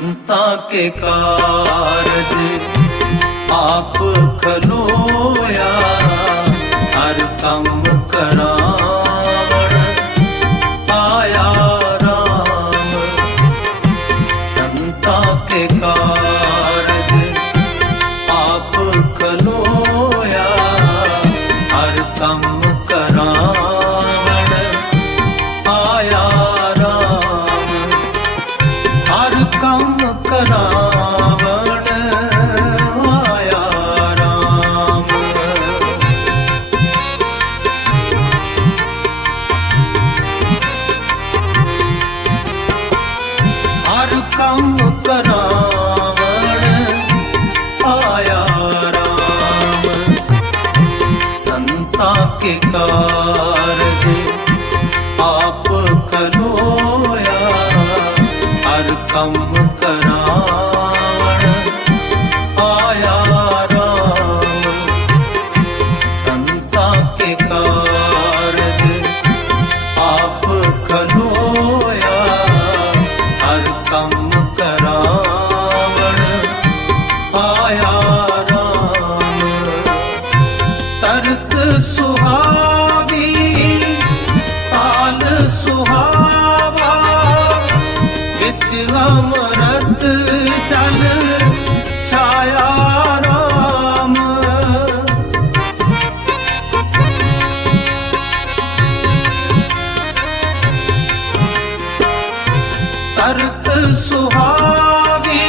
संता के कारज आप खलोया, हर कम करावण आया राम। संता के कारज आप खलोया, हर कम करावण आया राम। हर कम करावण आया राम। हर कम करावण आया राम। संता के कारज आप खलोया, हर कम करावण आया राम। संता के कारज आप खलोया, हर कम करावण आया राम। तर्क सुहावी ताल सुहावा, विच अमृत जल छाया राम। तर्क सुहावी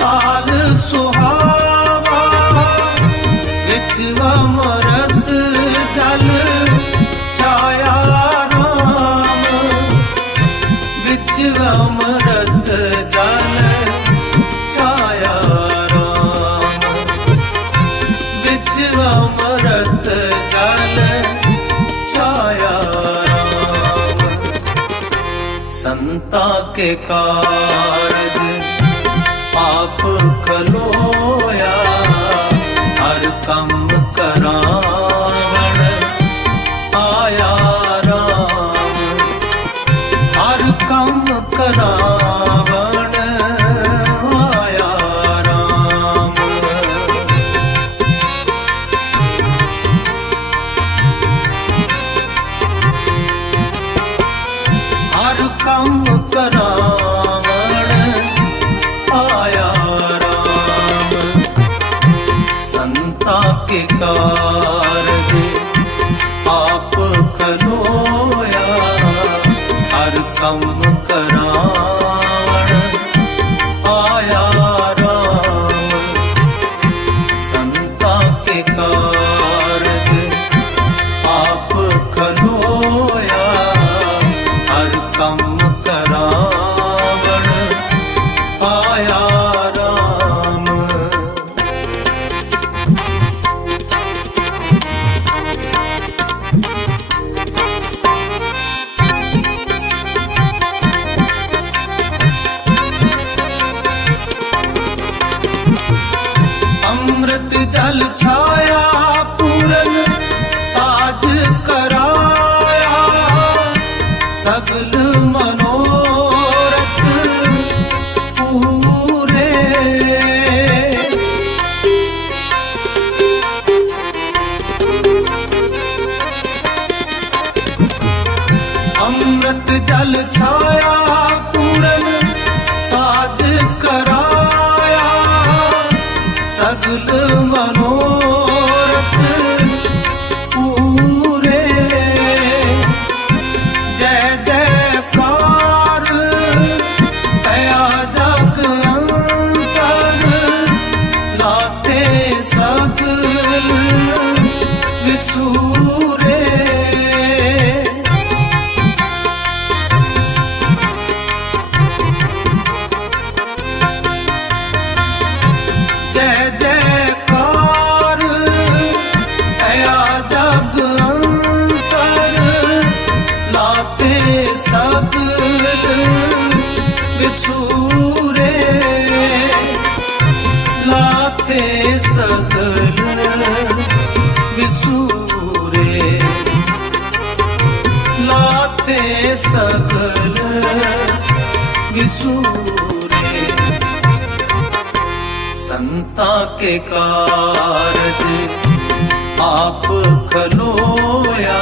ताल सुहावा, विच अमृत जल छाया राम। विच अमृत जल छाया राम। विच अमृत जल छाया राम। संता के कारज आप खलोया, हर कम करावण आया राम। हर कम करावण आया राम। हर कम करावण आया राम। संता के कारज आप खलोया, हर कम करावण आया राम। संता के कारज आप खलोया, हर कम करावण आया राम। अमृत जल छाया पूरन साज कराया, सगल मनोरथ पूरे। अमृत जल छाया पूरन साज कराया, सगल मनोरथ पूरे। जय जयकार तया जग अंतर, लाथे सगल विसूरे। जय जयकार तया जग अंतर, लाते सगल विसूरे। लाते सगल विसूरे। लाते सगल विसूरे। संता के कारज आप खलोया,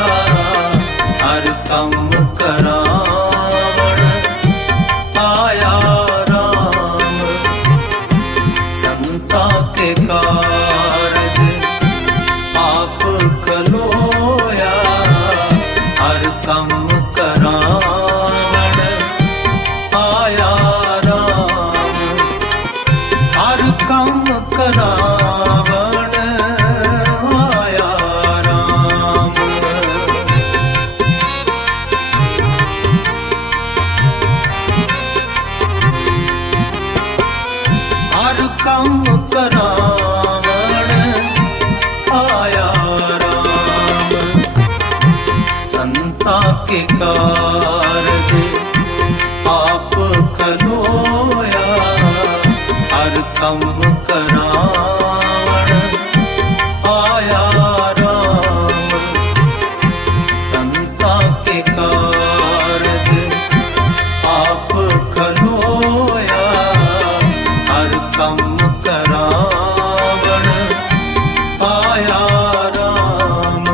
हर कम करावण आया राम। संता के कारज आप खलोया, हर कम करावण आया राम। हर कम करावण आया राम। हर कम करावण आया राम। संता के कारज आप खलोया, हर कम करावण आया राम। संता के कारज आप खलोया, हर कम करावण आया राम।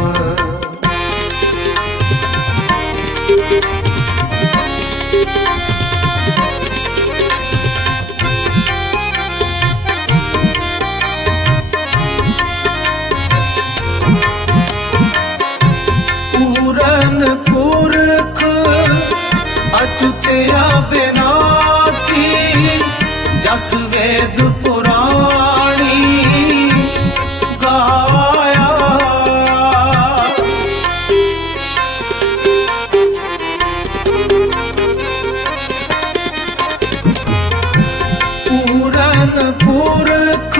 पूरन पुरख अच्युतया विनाशी, जस वेद पुराणी गाया। पूरन पुरख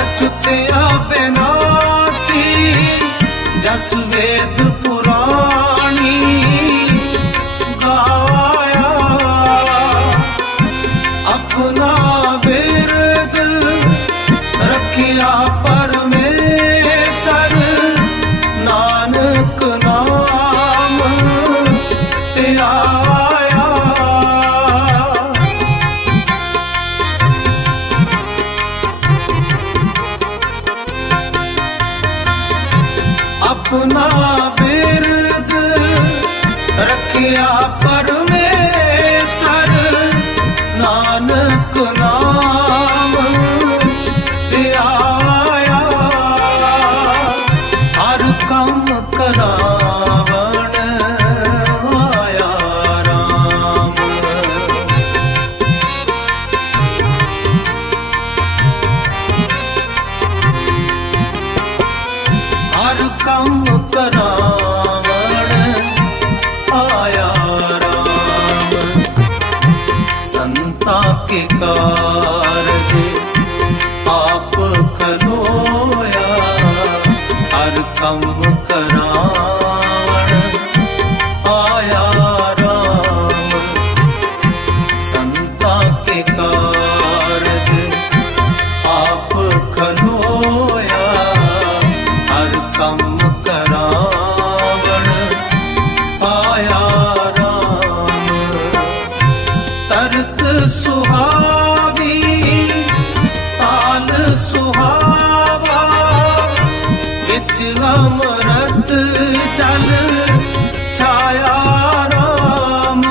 अच्युतया विनाशी, जस वेद पुराणी गाया। अपना बिरद रखिया परमेश्वर, नानक नाम त्याया। अपना बिरद रखिया परमेश्वर, नानक नाम त्याया। हर कम करावण आया राम। हर कम करावण आया राम। संता के कारज आप खलोया, हर कम करावण आया राम। संता के कारज आप खलोया, हर कम करावण आया राम। तर्क सुहावी ताल सुहावा, विच अमृत जल छाया राम।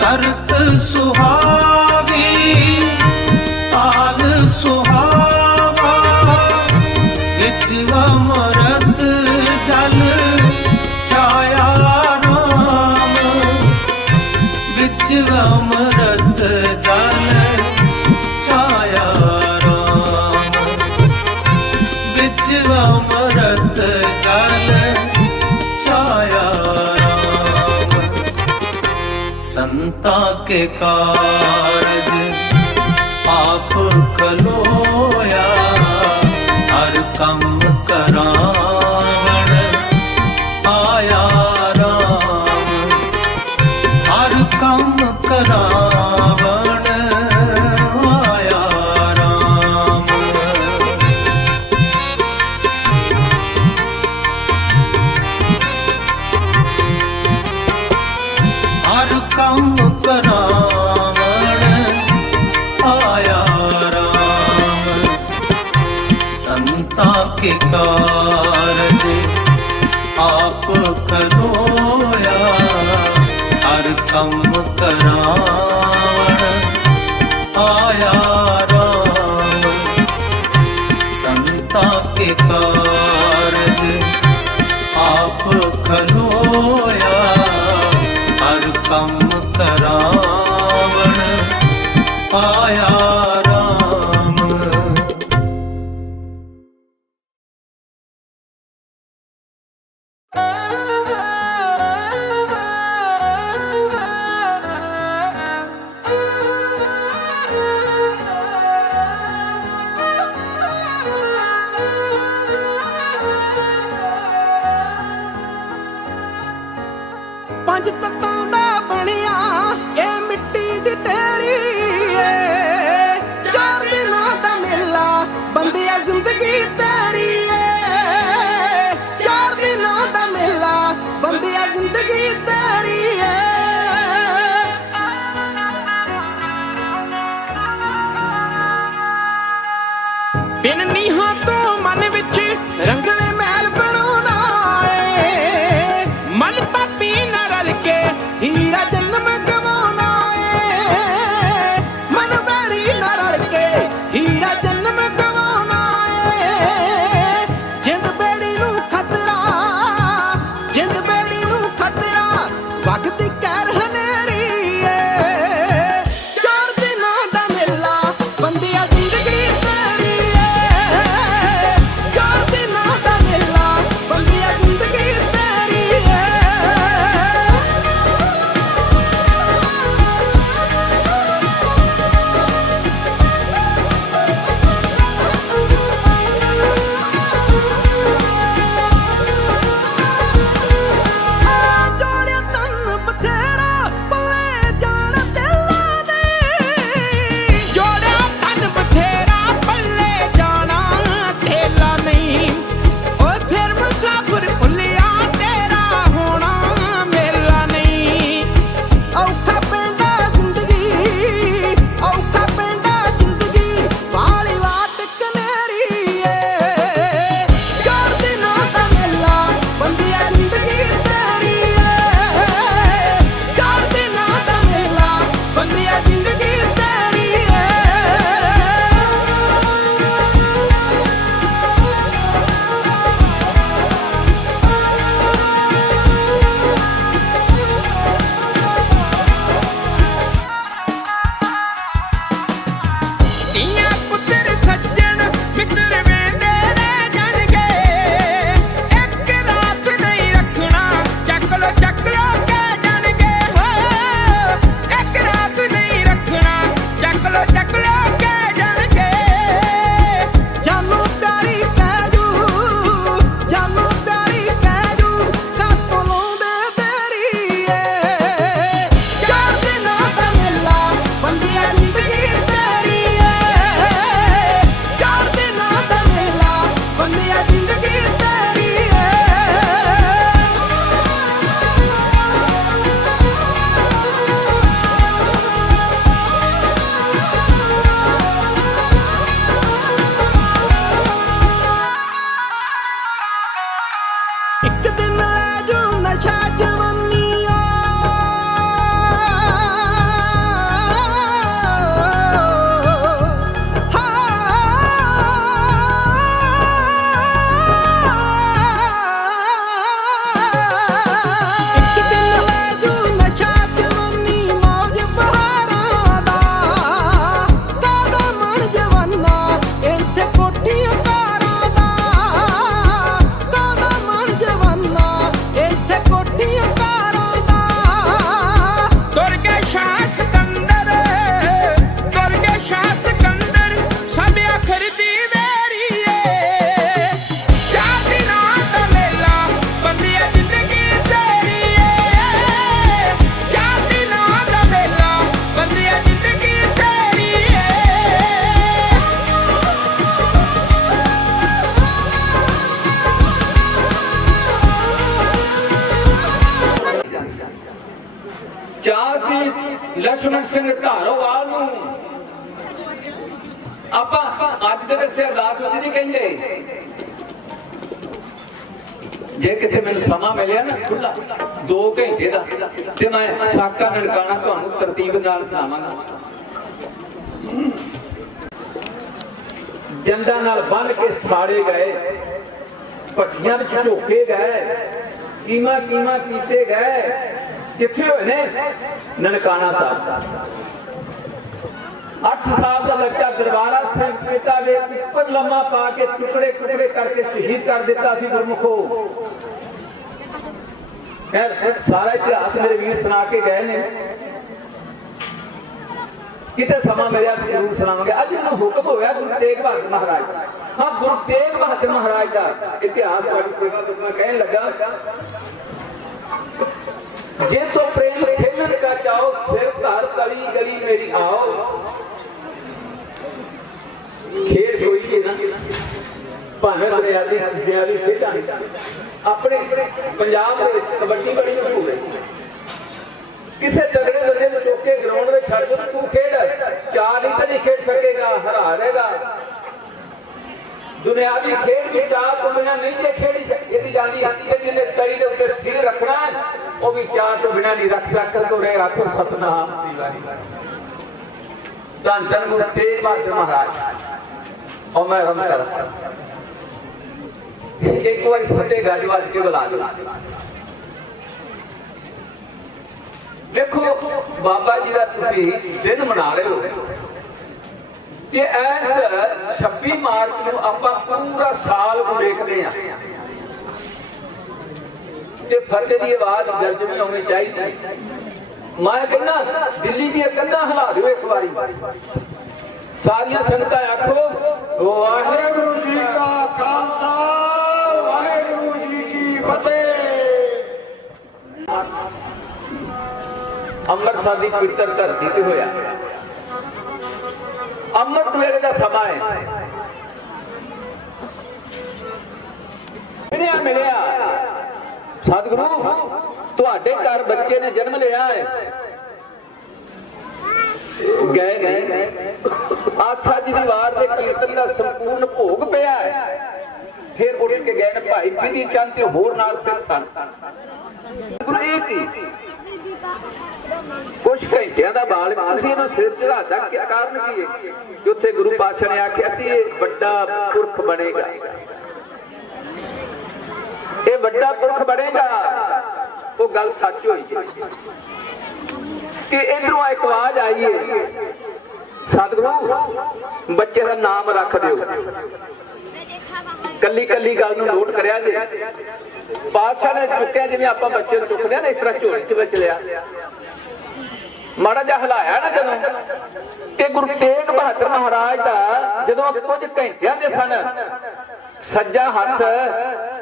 तर्क सुहावी ताल सुहावा, विच अमृत जल छाया राम। विच अमृत जल छाया राम। विच अमृत जल छाया राम। संता के कारज आप खलोया, हर कम करावण आया राम। हर कम करावण आया राम। के कारज आप खलोया, हर कम करावण आया राम। संता के कारज आप खलोया, हर कम करावण आया राम। पंज तत्तां दा बनिया ये मिट्टी दी ढेरी ए, चार दिनां दा मेला बंदिया जिंदगी तेरी ए, चार दिनां दा मेला बंदिया जिंदगी तेरी ए। बिन नीहां तो मन विच रंगले महल बनाउणा ए, मन पापी ना रल के हीरा जन्म गवाउणा ए, मन वैरी ना रल के हीरा जन्म गवाउणा ए। जिंद बेड़ी नूं खतरा, जिंद बेड़ी नूं खतरा, वगदी कहर हनेरी ए, चार दिनां दा मेला बंदिया जिंदगी तेरी ए, चार दिनां दा मेला बंदिया जिंदगी तेरी ए। ਜੋੜਿਆ ਤਨ ਬਥੇਰਾ ਪੱਲੇ ਜਾਣਾ ਦਿਲਾਂ ਦੇ, ਜੋੜਿਆ ਤਨ ਬਥੇਰਾ ਪੱਲੇ ਜਾਣਾ ਦਿਲਾਂ ਨਹੀਂ, ਓਏ ਫਿਰ ਮੁਸਾਫਰ ਭੁੱਲਿਆ ਤੇਰਾ ਹੋਣਾ ਮੇਲਾ ਨਹੀਂ। ਔਖਾ ਪੈਂਦਾ ਜ਼ਿੰਦਗੀ, ਔਖਾ ਪੈਂਦਾ ਜ਼ਿੰਦਗੀ, ਵਾਲੀ ਵਾਟ ਕਨੇਰੀ ਏ, ਚਾਰ ਦਿਨਾਂ ਦਾ ਮੇਲਾ ਬੰਦਿਆ ਜ਼ਿੰਦਗੀ ਤੇਰੀ ਏ, ਚਾਰ ਦਿਨਾਂ ਦਾ ਮੇਲਾ ਬੰਦਿਆ ਜ਼ਿੰਦਗੀ ਤੇਰੀ ਏ। ਧੀਆਂ ਪੁੱਤਰ ਸੱਜਣ ਮਿੱਤਰ ਵੇਂਦੇ ਰਹਿ ਜਾਣਗੇ, ਇੱਕ ਰਾਤ ਨਹੀਂ ਰੱਖਣਾ ਚੱਕ ਲੋ ਕਹਿ ਜਾਣਗੇ ਹੋ, ਇੱਕ ਰਾਤ ਨਹੀਂ ਰੱਖਣਾ ਚੱਕ ਲੋ ਕਹਿ ਜਾਣਗੇ। ਜਾਨੂੰ ਪਿਆਰੀ ਕਹਿ ਜੂ, ਜਾਨੂੰ ਪਿਆਰੀ ਕਹਿ ਜੂ, ਕਾਤੋਂ ਲਾਉਂਦੇ ਤੇਰੀ ਏ, ਚਾਰ ਦਿਨਾਂ ਦਾ ਮੇਲਾ ਬੰਦਿਆ ਜ਼ਿੰਦਗੀ ਤੇਰੀ ਏ, ਚਾਰ ਦਿਨਾਂ ਦਾ ਮੇਲਾ ਬੰਦਿਆ ਜ਼ਿੰਦਗੀ ਤੇਰੀ ਏ। ਇੱਕ ਦਿਨ ਲੈ ਜੂ ਨਸ਼ਾ ਜਵਾਨੀਆਂ, ਇੱਕ ਦਿਨ ਲੈ ਜੂ ਨਸ਼ਾ ਜਵਾਨੀ, ਮੌਜ ਬਹਾਰਾਂ ਦਾ ਕਾਦਾ ਮਨ ਜਵਾਨਾ, ਇੱਥੇ ਕੋਠੀਆਂ ਕਾਰਾਂ ਦਾ ਕਾਦਾ ਮਨ ਜਵਾਨਾ, ਇੱਥੇ ਕੋਠੀਆਂ ਕਾਰਾਂ ਦਾ। ਤੁਰ ਕੇ ਸ਼ਾਹ ਸਿਕੰਦਰ, ਤੁਰ ਕੇ ਸ਼ਾਹ ਸਿਕੰਦਰ, ਸਭ ਆਖਰ ਦੀ ਵੇਰੀ ਏ, ਚਾਰ ਦਿਨਾਂ ਦਾ ਮੇਲਾ ਬੰਦਿਆ ਜ਼ਿੰਦਗੀ ਤੇਰੀ ਏ, ਚਾਰ ਦਿਨਾਂ ਦਾ ਮੇਲਾ ਬੰਦਿਆ ਜ਼ਿੰਦਗੀ ਤੇਰੀ ਏ। ਚਾਰ ਸੀ ਲక్ష్మణ ਸਿੰਘ ਧਾਰੋਵਾਲ ਨੂੰ ਆਪਾਂ ਅੱਜ ਦੇ ਵਸੇ ਅਰਦਾਸ ਵਿੱਚ ਨਹੀਂ ਕਹਿੰਦੇ, जे किथे मैनूं समा मिलिया ना खुला 2 घंटे का ते मैं साका ननकाना तुहानूं तरतीब नाल सुणावांगा। जंदा नाल बन के साड़े गए, भट्ठियां विच झोके गए, कीमा कीमा कीते गए, जिथे होए ने ननकाना साहब। 8 साल का बच्चा दरबारा सिंह पिता ने ऊपर लम्मा पा के टुकड़े टुकड़े करके शहीद कर दिता सी गुरमुखो। खैर सारा इतिहास मेरे वीर सुना के गए ने, किते समा मिलिया जरूर सुनावांगे। अज मैनूं हुक्म होया गुरु तेग बहादुर महाराज, हाँ गुरु तेग बहादुर महाराज का इतिहास तुहाडी सेवा तो मैं कहन लगा। जे तो प्रेम खेलन का चाहो फिर घर तली गली मेरी आओ। खेल होई थी ना भावें बुनियादी खेडां अपने पंजाब दे विच कबड्डी बड़ी मशहूर है। किसी तगड़े बंदे नूं चुक के ग्राउंड में छड्ड दो, तू खेड 4 ही तो नहीं खेड सकेगा, हरा देगा। दुनियावी खेड की 4 तो बिना नहीं जे खेडी जाती है। जिन्हें तली के उत्ते सिर रखना है वो भी 4 तो बिना नहीं रख सकता। तो रे आखो सतनाम धन धन गुरु तेग बहादुर महाराज। और मैं हम कर एक बार फतेह गाजवाज के बुला दो। देखो बाबा जी का तुसी दिन मना रहे हो कि ऐस 26 मार्च को आप पूरा साल को देखते हैं ते फतेह की आवाज गर्जनी होनी चाहिए। मैं कहना दिल्ली दी कंधा हिला दो एक बारी, सारिया संगतां आखो वाहिगुरू जी का खालसा वाहिगुरू जी की फतेह। अमृतसर की पवित्र धरती ते होया अमृत वेले का समा है। मिलिया सतगुरु तुहाडे घर बच्चे ने जन्म लिया है, गए गए आस्था जी दी वार दे कीर्तन का संपूर्ण भोग पिया है। फिर उठ के गए भाई बिधी चंद ते होर नाल सिर सन। गुरु एक कुछ घंटिया का बाल तुसीं इहनूं सिर चढ़ाता क्या कारण की है कि उत्थे गुरु पातशाह ने आख्या सी ये बड़ा पुरख बनेगा, ये बड़ा पुरख बनेगा। वो गल सच हुई कि इधरों एक आवाज आई है सतगुरु बच्चे का नाम रख दिओ। कली कली गल नूं नोट करिया जे पातशाह ने चुक्या जिवें आपां बच्चे नूं चुकदे ना इस तरह झोली च विच लिया, माड़ा जिहा हिलाया ना जदों कि गुरु तेग बहादुर महाराज का जदों कुछ घंटियां दे सन सज्जा हथ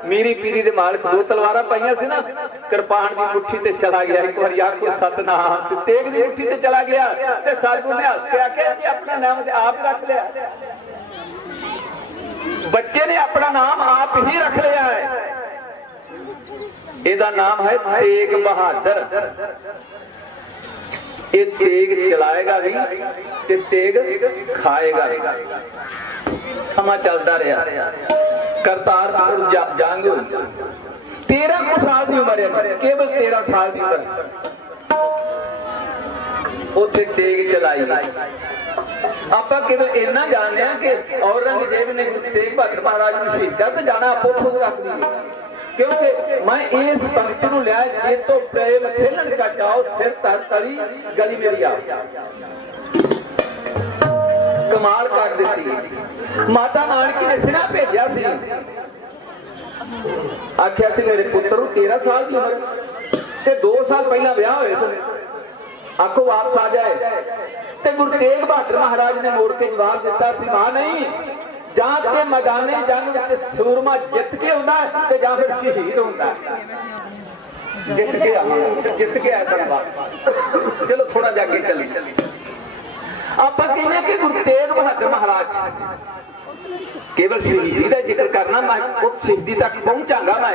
मीरी पीरी दे मालक 2 तलवारां पाईयां सी ना, किरपान दी मुट्ठी ते चला गया। एक बार आखो सतनाम, तेग दी मुट्ठी ते चला गया ते सतगुरु ने हੱਸ के आख्या जी अपना नाम ते आप रख लिया। बच्चे ने अपना नाम आप ही रख लिया है। ਇਹਦਾ नाम है तेग बहादुर। ये तेग चलाएगा भी ते तेग खाएगा भी। समा चलता रहा, करतारपुर जंग हुई, 13 साल की उम्र है, केवल 13 साल की उम्र उत्थे तेग चलाई। ਆਪਾਂ केवल इन्ना जानते हैं कि औरंगजेब ने गुरु तेग बहादुर महाराज को शहीद कर जाना आपो खुद रख दी, क्योंकि मैं इस पंक्ति को लिया जे तो प्रेम खेलन का चाहो सिर तर तली गली मेरी आओ। कमाल कर दी। माता नानकी ने सिरा भेजा सी, आख्या सी मेरे पुत्र 13 साल की उम्र ते 2 साल पहला ब्याह होए सन, आखो वापस आ जाए। ते गुरु तेग बहादुर महाराज ने मोड़ के जवाब दिता सी मां नहीं, जां ते मैदाने जंग विच सूरमा जित के हुंदा है ते जां फिर शहीद हुंदा है। जित के आया धन्यवाद। चलो थोड़ा जाके चली ਆਪਾਂ ਕਹਿੰਦੇ कि गुरु तेग बहादुर महाराज केवल शहीदी का जिक्र करना, मैं उस शहीदी तक पहुंचांगा। मैं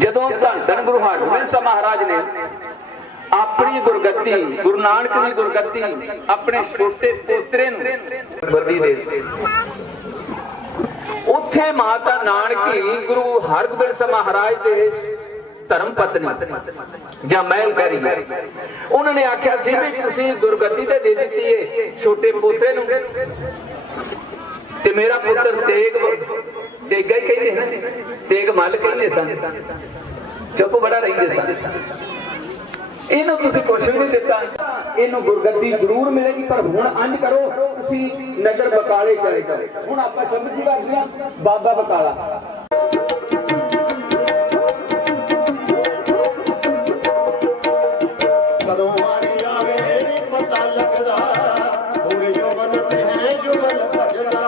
जदों धन धन गुरु हरगोबिंद साहब महाराज ने अपनी गुरगद्दी गुरु नानक की गुरगद्दी अपने छोटे पोतरे वर्दी दे ਉੱਥੇ ਮਾਤਾ ਨਾਨਕੀ ਗੁਰੂ ਹਰਗੋਬਿੰਦ ਸਾਹਿਬ ਮਹਾਰਾਜ ਦੇ ਧਰਮ ਪਤਨੀ ਜਾਂ ਮਹਿਲ ਕਰੀ, ਉਹਨਾਂ ਨੇ ਆਖਿਆ ਸੀ ਵੀ ਤੁਸੀਂ ਗੁਰਗੱਦੀ ਤੇ ਦੇ ਦਿੱਤੀ ਏ ਛੋਟੇ ਪੋਤੇ ਨੂੰ, ਤੇ ਮੇਰਾ ਪੁੱਤਰ ਤੇਗਾ ਹੀ ਕਹਿੰਦੇ ਨੇ, ਤੇਗ ਮੱਲ ਕਹਿੰਦੇ ਸਨ, ਚੁੱਪ ਬੜਾ ਰਹਿੰਦੇ ਸਨ। ਇਹਨੂੰ ਤੁਸੀਂ ਕੁਛ ਨਹੀਂ ਦਿੱਤਾ, ਇਹਨੂੰ ਗੁਰਗੱਦੀ ਜ਼ਰੂਰ ਮਿਲੇਗੀ, ਪਰ ਹੁਣ ਅੰਜ ਕਰੋ ਤੁਸੀਂ ਨਗਰ ਬਕਾਲੇ ਚਲੇ ਜਾਓ। ਹੁਣ ਆਪਾਂ ਸ਼ਬਦ ਜੀ ਕਰਦੇ ਹਾਂ ਬਾਬਾ ਬਕਾਲਾ। ਕਦੋਂ ਵਾਰੀ ਆਵੇ ਪਤਾ ਲੱਗਦਾ, ਪੂਰੇ ਜੋਬਨ ਤੇ ਹੈ ਜੁਗਲ ਭਜਦਾ।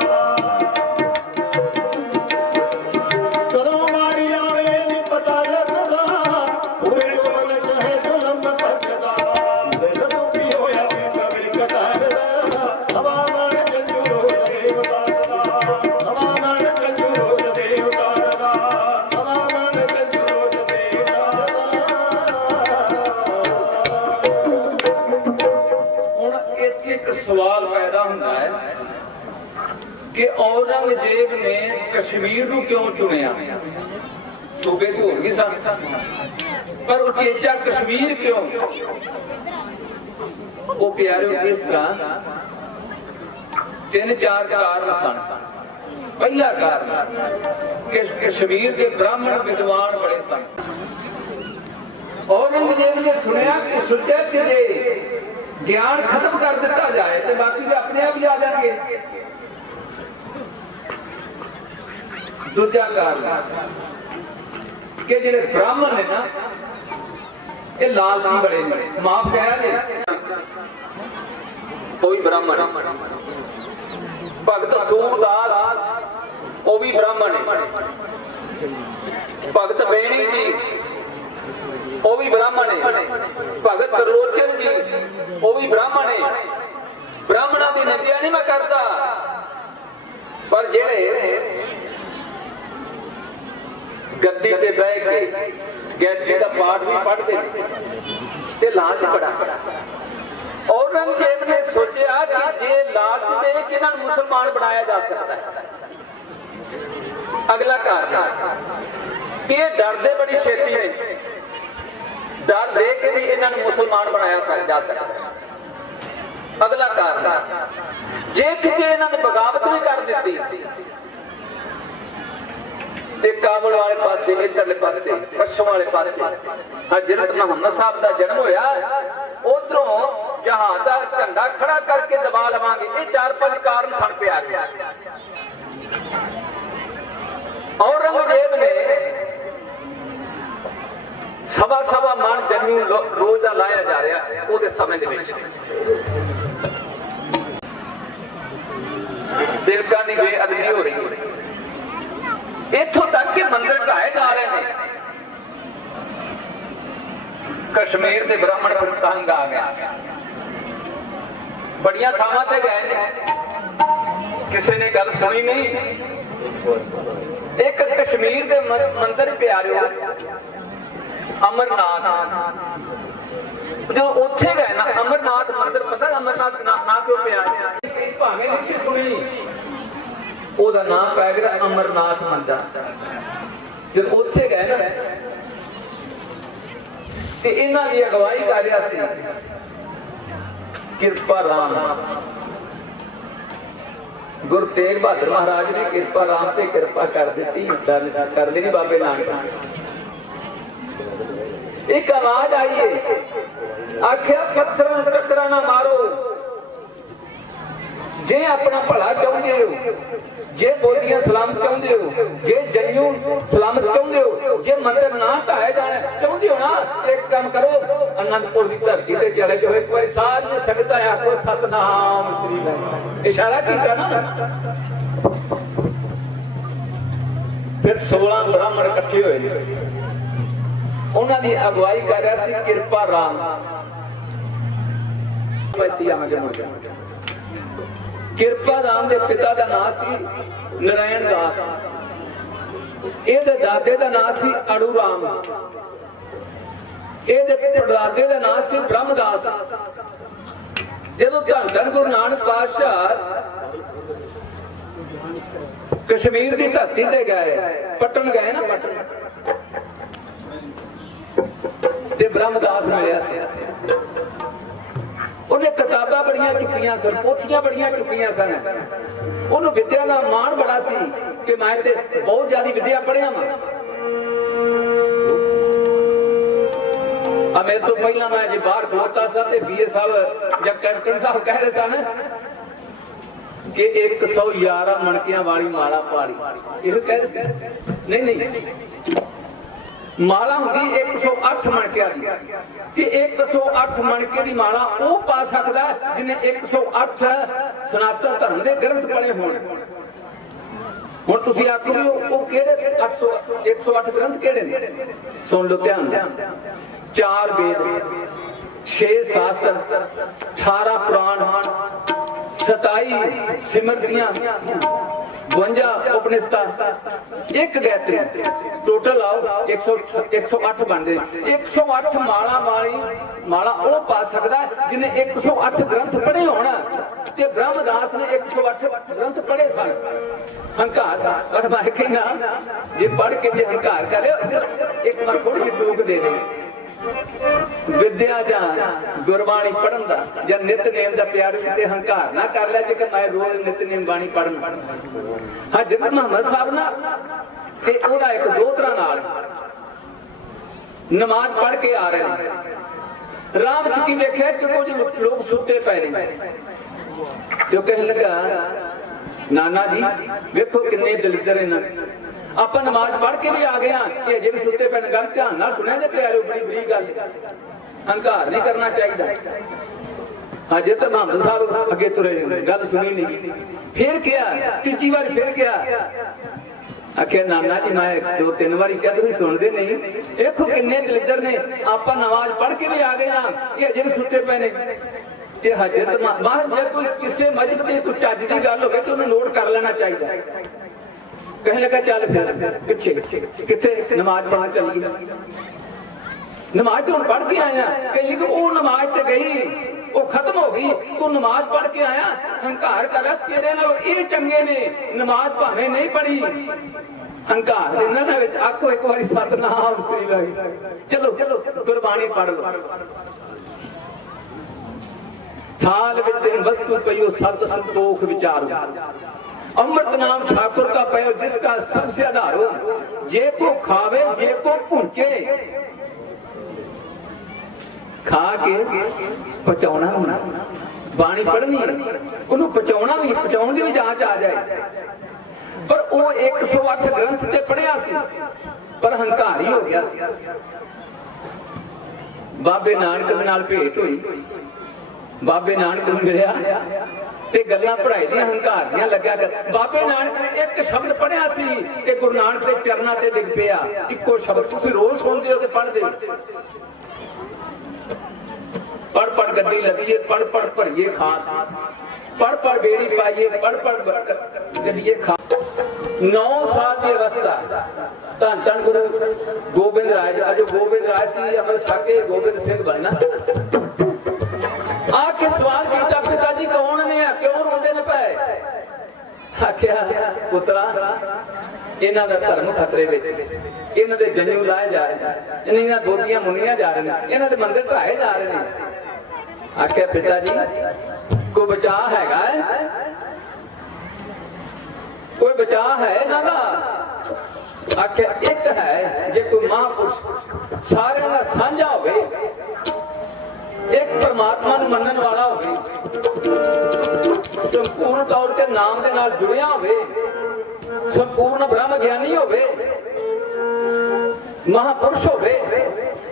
ਕਦੋਂ ਵਾਰੀ ਆਵੇ ਨੀ ਪਤਾ ਲੱਗਦਾ, ਪੂਰੇ ਜੋਬਨ ਤੇ ਹੈ ਜ਼ੁਲਮ ਭਜਦਾ। ਦਿਲ ਤੋਂ ਕੀ ਹੋਇਆ ਵੀ ਕਵੀ ਕਟਾਰਦਾ, ਹਵਾ ਮਨ ਜੰਜੂ ਰੋਜ਼ ਦੇਵ ਉਤਾਰਦਾ, ਹਵਾ ਮਨ ਜੰਜੂ ਰੋਜ਼ ਦੇਵ ਉਤਾਰਦਾ, ਹਵਾ ਮਨ ਜੰਜੂ ਰੋਜ਼ ਦੇਵ ਉਤਾਰਦਾ। ਹੁਣ ਇੱਥੇ ਇੱਕ ਸਵਾਲ ਪੈਦਾ ਹੁੰਦਾ ਹੈ ਕਿ ਔਰੰਗਜ਼ੇਬ ਨੇ ਕਸ਼ਮੀਰ ਨੂੰ ਕਿਉਂ ਚੁਣਿਆ? ਸੂਬੇ ਤੋਂ ਹੋਰ ਵੀ ਸਨ, ਪਰ ਉਚੇਚਾ ਕਸ਼ਮੀਰ ਕਿਉਂ? ਉਹ ਪਿਆਰਿਓ ਇਸ ਤਰ੍ਹਾਂ ਤਿੰਨ ਚਾਰ ਕਾਰਨ ਸਨ। ਪਹਿਲਾ ਕਾਰਨ ਕਿ ਕਸ਼ਮੀਰ ਦੇ ਬ੍ਰਾਹਮਣ ਵਿਦਵਾਨ ਬੜੇ ਸਨ। ਔਰੰਗਜ਼ੇਬ ਨੇ ਸੁਣਿਆ ਕਿ ਸੁੱਚੇ ਤੇ ਗਿਆਨ ਖਤਮ ਕਰ ਦਿੱਤਾ ਜਾਏ ਤੇ ਬਾਕੀ ਦੇ ਆਪਣੇ ਆਪ ਹੀ ਆ ਜਾਣਗੇ। ਦੂਜਾ ਕਾਰਨ ਕਿ ਜਿਹੜੇ ਬ੍ਰਾਹਮਣ ਨੇ ਨਾ ਇਹ ਲਾਲਚੀ ਬੜੇ ਨੇ, ਮਾਫ ਕਹਿਆ ਨੇ। ਕੋਈ ਬ੍ਰਾਹਮਣ ਭਗਤ ਸੂਰਦਾਸ ਉਹ ਵੀ ਬ੍ਰਾਹਮਣ ਹੈ, ਭਗਤ ਬੇਣੀ ਜੀ ਉਹ ਵੀ ਬ੍ਰਾਹਮਣ ਹੈ, ਭਗਤ ਤਰਲੋਚਨ ਜੀ ਉਹ ਵੀ ਬ੍ਰਾਹਮਣ ਹੈ। ਬ੍ਰਾਹਮਣਾਂ ਦੀ ਨਿੰਦਿਆ ਨਹੀਂ ਮੈਂ ਕਰਦਾ, ਪਰ ਜਿਹੜੇ ਗੱਦੀ ਤੇ ਬਹਿ ਕੇ ਗੈਤੀ ਦਾ ਪਾਠ ਵੀ ਪੜ੍ਹਦੇ ਤੇ ਲਾਂਚ ਬੜਾ। ਔਰੰਗਜ਼ੇਬ ਨੇ ਸੋਚਿਆ ਕਿ ਜੇ ਲਾਂਚ ਦੇ ਕੇ ਇਹਨਾਂ ਨੂੰ ਮੁਸਲਮਾਨ ਬਣਾਇਆ ਜਾ ਸਕਦਾ ਹੈ। ਅਗਲਾ ਕਾਰਨ ਕਿ ਇਹ ਡਰਦੇ ਬੜੀ ਛੇਤੀ ਨੇ, ਡਰ ਦੇ ਕੇ ਵੀ ਇਹਨਾਂ ਨੂੰ ਮੁਸਲਮਾਨ ਬਣਾਇਆ ਜਾ ਸਕਦਾ। ਅਗਲਾ ਕਾਰਨ ਜੇ ਕਿਤੇ ਇਹਨਾਂ ਨੇ ਬਗਾਵਤ ਵੀ ਕਰ ਦਿੱਤੀ ਤੇ ਕਾਬਲ ਵਾਲੇ ਪਾਸੇ, ਇੱਧਰਲੇ ਪਾਸੇ, ਪੱਛਮ ਵਾਲੇ ਪਾਸੇ ਹਜ਼ਰਤ ਮੁਹੰਮਦ ਸਾਹਿਬ ਦਾ ਜਨਮ ਹੋਇਆ, ਉਧਰੋਂ ਜਹਾਜ਼ ਦਾ ਝੰਡਾ ਖੜਾ ਕਰਕੇ ਦਬਾ ਲਵਾਂਗੇ। ਇਹ ਚਾਰ ਪੰਜ ਕਾਰਨ ਸਨ ਪਿਆਰੇ। ਔਰੰਗਜ਼ੇਬ ਨੇ ਸਵਾ ਮਨ ਜੰਨੂ ਰੋਜ਼ ਦਾ ਲਾਇਆ ਜਾ ਰਿਹਾ ਉਹਦੇ ਸਮੇਂ ਦੇ ਵਿੱਚ। ਦਿਲਕਾਂ ਦੀ ਬੇਅਦਬੀ ਹੋ ਰਹੀ ਹੈ, ਇੱਥੋਂ ਤੱਕ ਕਿ ਮੰਦਿਰ ਢਾਏ ਜਾ ਰਹੇ ਨੇ। ਕਸ਼ਮੀਰ ਦੇ ਬ੍ਰਾਹਮਣ ਨੂੰ ਤੰਗ ਆ ਗਿਆ, ਬੜੀਆਂ ਥਾਵਾਂ ਤੇ ਗਏ ਨੇ, ਕਿਸੇ ਨੇ ਗੱਲ ਸੁਣੀ ਨਹੀਂ। ਇੱਕ ਕਸ਼ਮੀਰ ਦੇ ਮੰਦਿਰ ਪਿਆਰਿਓ ਅਮਰਨਾਥ, ਜਦੋਂ ਉੱਥੇ ਗਏ ਨਾ ਅਮਰਨਾਥ ਮੰਦਿਰ, ਪਤਾ ਅਮਰਨਾਥ ਨਾ ਕਿਉਂ ਪਿਆ? ਭਾਵੇਂ ਨਹੀਂ ਸੁਣੀ, ਉਹਦਾ ਨਾਮ ਪੈ ਗਿਆ ਅਮਰਨਾਥ ਮੰਦਿਰ। ਜਦੋਂ ਉੱਥੇ ਗਏ ਨਾ ਤੇ ਇਹਨਾਂ ਦੀ ਅਗਵਾਈ ਕਰ ਰਿਹਾ ਸੀ ਕਿਰਪਾ ਰਾਮ, ਗੁਰੂ ਤੇਗ ਬਹਾਦਰ ਮਹਾਰਾਜ ਨੇ ਕਿਰਪਾ ਰਾਮ ਤੇ ਕਿਰਪਾ ਕਰ ਦਿੱਤੀ, ਕਰ ਲਈ ਬਾਬੇ ਨਾਨਕ। ਇੱਕ ਆਵਾਜ਼ ਆਈ ਹੈ, ਆਖਿਆ ਪੱਥਰਾਂ ਟੱਕਰਾਂ ਨਾ ਮਾਰੋ। ਜੇ ਆਪਣਾ ਭਲਾ ਚਾਹੁੰਦੇ ਹੋ, ਜੇ ਬੋਲੀਆਂ ਸਲਾਮਤ ਚਾਹੁੰਦੇ ਹੋ, ਜੇ ਜੰਨੂ ਸਲਾਮਤ ਚਾਹੁੰਦੇ ਹੋ, ਜੇ ਮੰਦਿਰ ਨਾ ਢਾਏ ਜਾਣਾ ਚਾਹੁੰਦੇ ਹੋ ਨਾ, ਇੱਕ ਕੰਮ ਕਰੋ, ਅਨੰਦਪੁਰ ਦੀ ਧਰਤੀ ਤੇ ਚਲੇ ਜਾਓ। ਇੱਕ ਵਾਰੀ ਸਾਰੀ ਸੰਗਤਾਂ ਆਖੋ ਸਤਨਾਮ ਸ੍ਰੀ ਵਾਹਿਗੁਰੂ, ਇਸ਼ਾਰਾ ਕੀਤਾ ਨਾ। ਫਿਰ 16 ਬ੍ਰਾਹਮਣ ਇਕੱਠੇ ਹੋਏ, ਉਹਨਾਂ ਦੀ ਅਗਵਾਈ ਕਰ ਰਿਹਾ ਸੀ ਕਿਰਪਾ ਰਾਮ। ਕਿਰਪਾ ਰਾਮ ਦੇ ਪਿਤਾ ਦਾ ਨਾਮ ਸੀ ਨਰਾਇਣ ਦਾਸ, ਇਹਦੇ ਦਾਦੇ ਦਾ ਨਾਮ ਸੀ ਅੜੂ ਰਾਮ, ਇਹਦੇ ਪੜਦਾਦੇ ਦਾ ਨਾਮ ਸੀ ਬ੍ਰਹਮਦਾਸ। ਜਦੋਂ ਧੰਨ ਗੁਰੂ ਨਾਨਕ ਪਾਤਸ਼ਾਹ कश्मीर की धरती ते गए, पटन गए ना, पटन ते ब्रह्मदास मिलिया सी। उन्हें किताबां बड़ियां चुकियां सन, पोथियां बड़ियां चुकियां सन। उन्होंने विद्या का मान बड़ा सी कि मैं ते बहुत ज्यादा विद्या पढ़िया वा। मेरे तो पहला मैं जी बाहर खलोता सा ते बीए साहब या कैप्टन साहब कह रहे सन कि 111 मणकियां वाली माला पाड़ी। ये कह रहे नहीं नहीं, माला होंगी 108 मणकियां दी कि 108 मणके की माला वो पा सकता है जिन्हें 108 सनातन धर्म के ग्रंथ पढ़े होने। हुण तुसीं आखोगे वो किहड़े 108 ग्रंथ किहड़े ने? सुन लो ध्यान नाल। 4 वेद, 6 शास्त्र, 18 पुराण, 27 सिमरतियां, 52 उपनिषदां, 1 गायत्री, टोटल आओ 108 बनते। 108 माला वाली माला वो पा सकता है जिन्हें 108 ग्रंथ पढ़े होना। ते ब्रह्मदास ने 108 ग्रंथ पढ़े सन। हंकार और मैं कहना जे पढ़ के जे हंकार करे एक बार थोड़ी टोक दे दे। विद्या जा गुरबाणी पढ़न दा या नितनेम दा प्यार से हंकार ना कर लिया कि मैं रोज नितनेम बाणी पढ़न। हाँ जितना मोहम्मद साहब ना ते ओदा एक दोतरा नाल नमाज पढ़ के आ रहे हैं। राम चुकी वेख्या कि कुछ लोग सुते पै रहे। जो कहने लगा नाना जी वेखो किन्ने दलिदर इन्हां आप नमाज पढ़ के भी आ गए कि अजे भी सुते पैन। गल ध्यान नाल सुनिया जे प्यारे, बड़ी बड़ी गल, हंकार नहीं करना चाहिए। अजे तो मोहम्मद साहब अगे तुरे गल सुनी नहीं। फिर क्या तीजी बार फिर क्या आखिया नाना जी मैं 2-3 बारी क्या तुम सुनते नहीं। देखो किन्ने दलिदर ने आप नमाज पढ़ के भी आ गए कि अजे भी सुते पे ने। हजरत बाहर जो कोई किसी मजहब की कुछ चज की गल हो तो उन्हें नोट कर लेना चाहिए। कहने लगा चल फिर पिछे कितने नमाज पढ़ चली गई। नमाज तो पढ़ के आया कही वो नमाज तो गई वो खत्म हो गई। तू नमाज पढ़ के आया हंकार कर तेरे नाल ये चंगे ने नमाज भावें नहीं पढ़ी। हंकार आखो एक बार सतनाम श्री वाहिगुरू। चलो चलो गुरबाणी पढ़ लो। थाल विच वस्तु पयो सत संतोख विचारो। अमृत नाम ठाकुर का पयो जिसका सबसे आधार हो। जे को खावे जे को पूछे खा के पचाउना होना। बाणी पढ़नी उन्होंने पचाउना भी पचाउन की भी जांच आ जाए। पर वो 108 ग्रंथ से पढ़िया सी पर हंकारी हो गया। बाबे नानक नाल भेंट हुई। बाबे नानक मिलिया ते गल्लां पढ़ाई दी हंकार दियां लग्या कर। बाबे नानक ने एक शब्द पढ़िया सी ते गुरु नानक दे चरनां ते डिग पिया। इक्को शब्द तुसीं रोज सुनदे हो ते पढ़दे हो। पढ़ पढ़ गड्डी लदीए पढ़ पढ़ भरिए खान पढ़ पढ़ बेड़ी पाइए पढ़ पढ़ गड्डिए खान। 9 साल की अवस्था धन धन गुरु गोबिंद राय जो गोबिंद राय सी अमर छाके गोबिंद सिंह बनना। आके सवाल किया पिताजी कौन ने क्यों रोंदे ने पे? आख्या पुत्रा इन्हां दा धर्म खतरे विच, इन्हां दे जनेऊ लाए जा रहे हैं, इन्हां बोतियां मुनियां जा रहे हैं, इन्हां दे मंदिर ढाए जा रहे हैं। आख्या पिताजी कोई बचा हैगा है? कोई बचा है इन्हां दा? आख्या एक है जे कोई महापुरुष सारे दा साझा होवे, एक परमात्मा ਨੂੰ ਮੰਨਣ ਵਾਲਾ ਹੋਵੇ, ਸੰਪੂर्ण ਤੌਰ ਤੇ ਨਾਮ ਦੇ ਨਾਲ ਜੁੜਿਆ ਹੋਵੇ, ਸੰਪੂर्ण ਬ੍ਰਹਮ ਗਿਆਨੀ ਹੋਵੇ, ਮਹਾਪੁਰਸ਼ ਹੋਵੇ।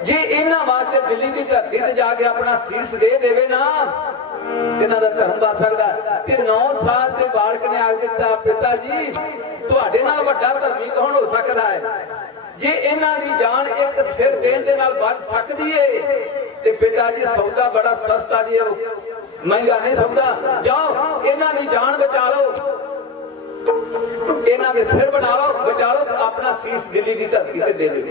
ਜੇ ਇਹਨਾਂ ਵਾਸਤੇ ਦਿੱਲੀ ਦੀ ਧਰਤੀ ਤੇ ਜਾ ਕੇ ਆਪਣਾ ਸੀਸ ਦੇ ਦੇਵੇ ਨਾ ਇਹਨਾਂ ਦਾ ਧਰਮ ਬਚ ਸਕਦਾ। ਤੇ 9 ਸਾਲ ਦੇ ਬਾਲਕ ਨੇ ਆਖ ਦਿੱਤਾ ਪਿਤਾ ਜੀ ਤੁਹਾਡੇ ਨਾਲ ਵੱਡਾ ਧਰਮੀ ਕੌਣ ਹੋ ਸਕਦਾ ਹੈ? ਜੇ ਇਹਨਾਂ ਦੀ ਜਾਨ ਇੱਕ ਸਿਰ ਦੇਣ ਦੇ ਨਾਲ ਬਚ ਸਕਦੀ ਏ ਤੇ ਪਿਤਾ ਜੀ ਸੌਦਾ ਬੜਾ ਸਸਤਾ ਜੀ ਮਹਿੰਗਾ ਨਹੀਂ ਸੌਦਾ। ਜਾਓ ਇਹਨਾਂ ਦੀ ਜਾਨ ਬਚਾ ਲਓ, ਇਹਨਾਂ ਦੇ ਸਿਰ ਬਣਾ ਲਓ, ਬਚਾ ਲਓ ਤੇ ਆਪਣਾ ਸੀਸ ਦਿੱਲੀ ਦੀ ਧਰਤੀ ਤੇ ਦੇ ਦਿਓ।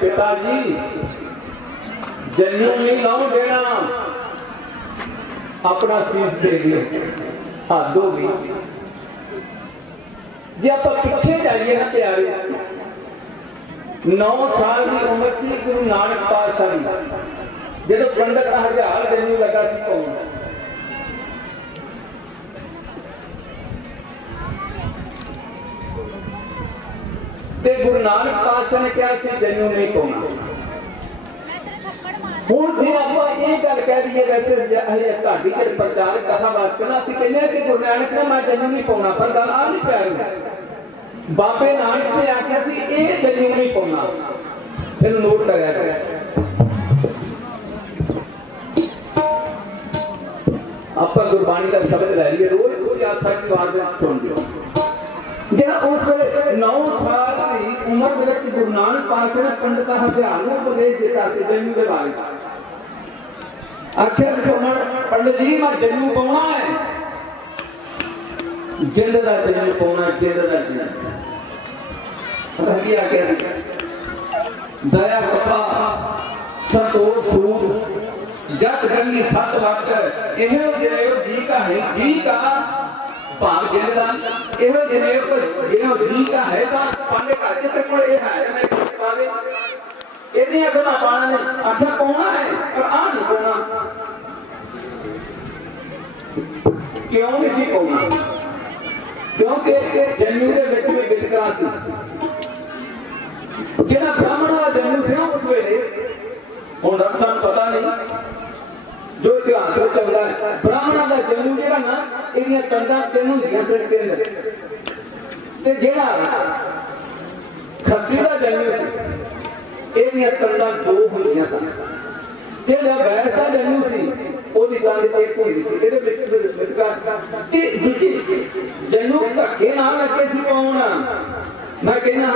पिताजी जन्नू नहीं लाओ देना अपना सीट दे दियो हद हो गई जे आप पिछे जाइए ना प्यारे 9 साल की उम्र थी गुरु नानक पातशाह की जो पंडित का हरियाल जन्नू लगा सी पाउन गुरु नानक पातशाह ने कहा कि जन्नू नहीं पाउना ਹੁਣ ਜੇ ਆਪਾਂ ਇਹ ਗੱਲ ਕਹਿ ਦਈਏ ਵੈਸੇ ਹਜੇ ਤੁਹਾਡੀ ਜਿਹੜੇ ਪ੍ਰਚਾਰ ਕਥਾ ਬਾਤ ਕਰਨਾ ਅਸੀਂ ਕਹਿੰਦੇ ਆ ਕਿ ਗੁਰੂ ਨਾਨਕ ਨੇ ਮੈਂ ਜੰਨੂ ਨਹੀਂ ਪਾਉਣਾ ਪਰ ਗੱਲ ਆ ਨਹੀਂ ਪੈ ਰਹੀ ਬਾਬੇ ਨਾਨਕ ਨੇ ਆਖਿਆ ਸੀ ਇਹ ਜੰਨੂ ਨਹੀਂ ਪਾਉਣਾ ਇਹਨੂੰ ਨੋਟ ਕਰਿਆ ਆਪਾਂ ਗੁਰਬਾਣੀ ਦਾ ਸ਼ਬਦ ਲੈ ਲਈਏ ਰੋਜ਼ ਤੁਸੀਂ ਆਸਾ ਦੀ ਬਾਤ ਵਿੱਚ ਸੁਣਦੇ ਹੋ ਜਿਹੜਾ ਉਸ ਵੇਲੇ 9 ਸਾਲ ਦੀ ਉਮਰ ਦੇ ਵਿੱਚ ਗੁਰੂ ਨਾਨਕ ਪਾਤਸ਼ਾਹ ਨੇ ਪੰਡਤ ਹਰਿਆਲ ਨੂੰ ਉਪਦੇਸ਼ ਦਿੱਤਾ ਸੀ ਜੰਨੂ ਦੇ ਬਾਰੇ ਆਖਿਰ पंडित जी मैं जन्नू पाना है जिंद का जन्नू पाना जिंद का जन्नू पता की आख्या दया कृपा संतोष सूद जग जंगी सत वक्त एहो जनेऊ जी का है जी का भाव जिंद का एहो जनेऊ जिनो जी का है तो पाने घर जिते कोल ये है मैं पावे इतनी अगना पाना ने आख्या पाना है पर आ नहीं पाना क्यों नहीं पाना क्योंकि जन्नू के विच में वितकरा सी जिहड़ा ब्राह्मण का जन्म से ना उस वेले हुण रब सानूं पता नहीं जो इतिहास में चलता है ब्राह्मण का जन्म जिहड़ा ना इहदियां कंधां तीन हुंदियां सिर के अंदर ते जिहड़ा खत्री का जन्म सी इहदियां कंधां दो हुंदियां सन जिहड़ा बैस का जन्म सी ओदी कंध एक हुंदी सी इहदे विच वितकरा ते दूजी जन्नू धक्के ना लगे सी पाउण मैं कहना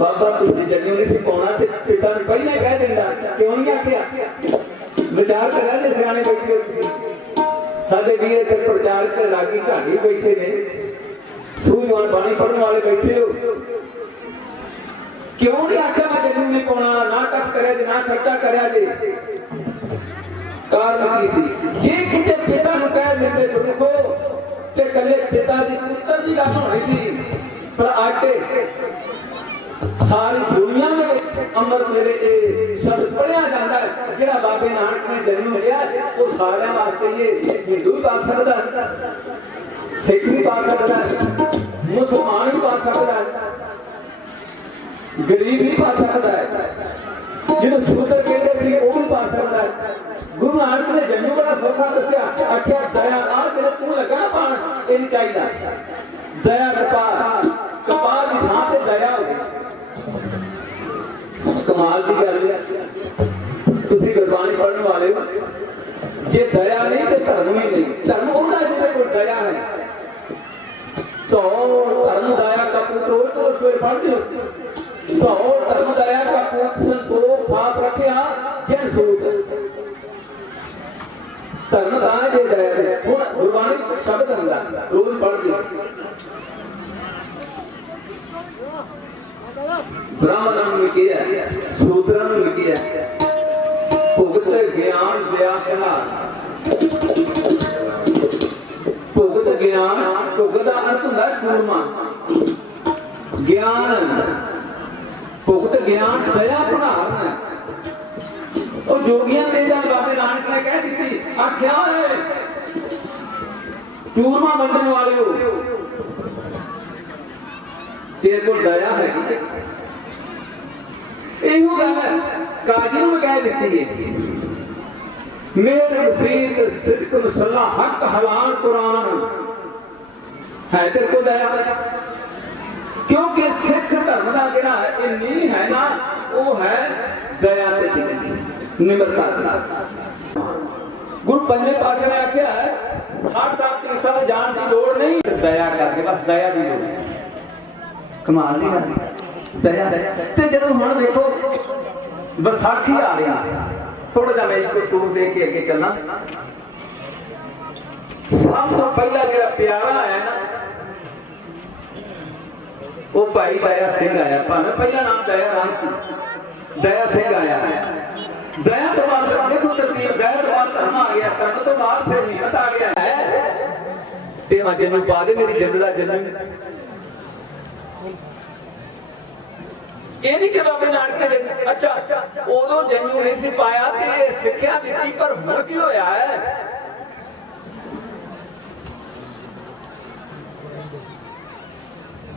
बाबा तुझे जन्नू नहीं सी पाउणा ते पिता ने पहले कह दिंदा क्यों नहीं आखिया विचार करा जे सियाणे बैठे हो साडे वीर इत्थे प्रचार ते लागी ढाडी बैठे ने सूझवान बाणी पढ़ने वाले बैठे हो क्यों नहीं आखिया मैं जन्नू नहीं पाउणा ना कष्ट करे जे ना खर्चा करे जे कारण की सी जे किते पिता नु कह दिंदे गुरु ते कल्ले पिता दी पुत्र दी गल होनी सी पर आटे सारी दुनिया में अमर मेरे शब्द पढ़िया जाता है जेड़ा बाबे नानक ने जन्म लिया वो सारे वास्ते ये हिंदू भी पा सकता है सिख भी पा सकता है मुसलमान भी पा सकता है गरीब भी पा सकता है जिन्हें शूद्र कहते थे वो भी पा सकता है गुरु नानक ने जन्म बड़ा सौखा दसिया आख्या दया नाल तेरे तू लगा पान ये नहीं चाहिए दया कपाल कपाल की थां ते दया हो गई कमाल की गल है तुसी गुरबाणी पढ़ने वाले हो जे दया नहीं तो धर्म ही नहीं धर्म होना जिसमें कोई दया है तो धर्म दया का पुत्र हो तो उसमें पढ़ दो तो धर्म दया का पुत्र संतोष पाप रखिया जन सूत धर्म दान जे दया हुण गुरबाणी शब्द हुंदा रोज पढ़ दो ब्राह्मण ने किया शूद्र ने किया भुगत ज्ञान दया कहार भुगत ज्ञान भुगत का अर्थ हुंदा सूरमा ज्ञान भुगत ज्ञान दया कहार और जोगियां ने जब बाबे नानक ने कह दी आख्या है चूरमा बंधन वाले हो तेरे को दया है यही गल है काजी ने कह दी है मेरे वसीत सिद्क मसला हक हलाल कुरान है तेरे को दया क्योंकि सिख धर्म का जिहड़ा ये नींह है ना वो है दया ते निम्रता गुरु पंजे पातशाह ने आख्या है हर तक सब जान की लोड़ नहीं दया करके बस दया की लोड़ कमाल नहीं करनी ਦਇਆ ਤੇ ਜਦੋਂ ਹੁਣ ਦੇਖੋ ਵਿਸਾਖੀ ਆ ਰਹੀ, ਥੋੜਾ ਜਿਹਾ ਮੈਂ ਇਸ ਨੂੰ ਟੂਰ ਦੇ ਕੇ ਅੱਗੇ ਚੱਲਾਂ। ਸਭ ਤੋਂ ਪਹਿਲਾ ਜਿਹੜਾ ਪਿਆਰਾ ਆਇਆ ਨਾ ਉਹ ਭਾਈ ਦਇਆ ਸਿੰਘ ਆਇਆ। ਭਾਵੇਂ ਪਹਿਲਾ ਨਾਮ ਦਇਆ ਰਾਮ ਸੀ, ਦਇਆ ਸਿੰਘ ਆਇਆ। ਦਇਆ ਤੋਂ ਬਾਅਦ ਦੇਖੋ ਤਸਵੀਰ, ਦਇਆ ਤੋਂ ਬਾਅਦ ਧਰਮ ਆ ਗਿਆ, ਧਰਮ ਤੋਂ ਬਾਅਦ ਫਿਰ ਹਿੰਮਤ ਆ ਗਿਆ ਹੈ। ਤੇ ਮੈਂ ਜਨੂ ਪਾ ਦੇ ਮੇਰੀ ਜਿੰਦ ਦਾ ਜਨੂ। ਇਹ ਨਹੀਂ ਕਿ ਬਾਬੇ ਨਾਨਕ ਦੇ ਅੱਛਾ ਉਦੋਂ ਜਨੂ ਨਹੀਂ ਸੀ ਪਾਇਆ ਤੇ ਸਿੱਖਿਆ ਦਿੱਤੀ, ਪਰ ਹੁਣ ਕੀ ਹੋਇਆ ਹੈ?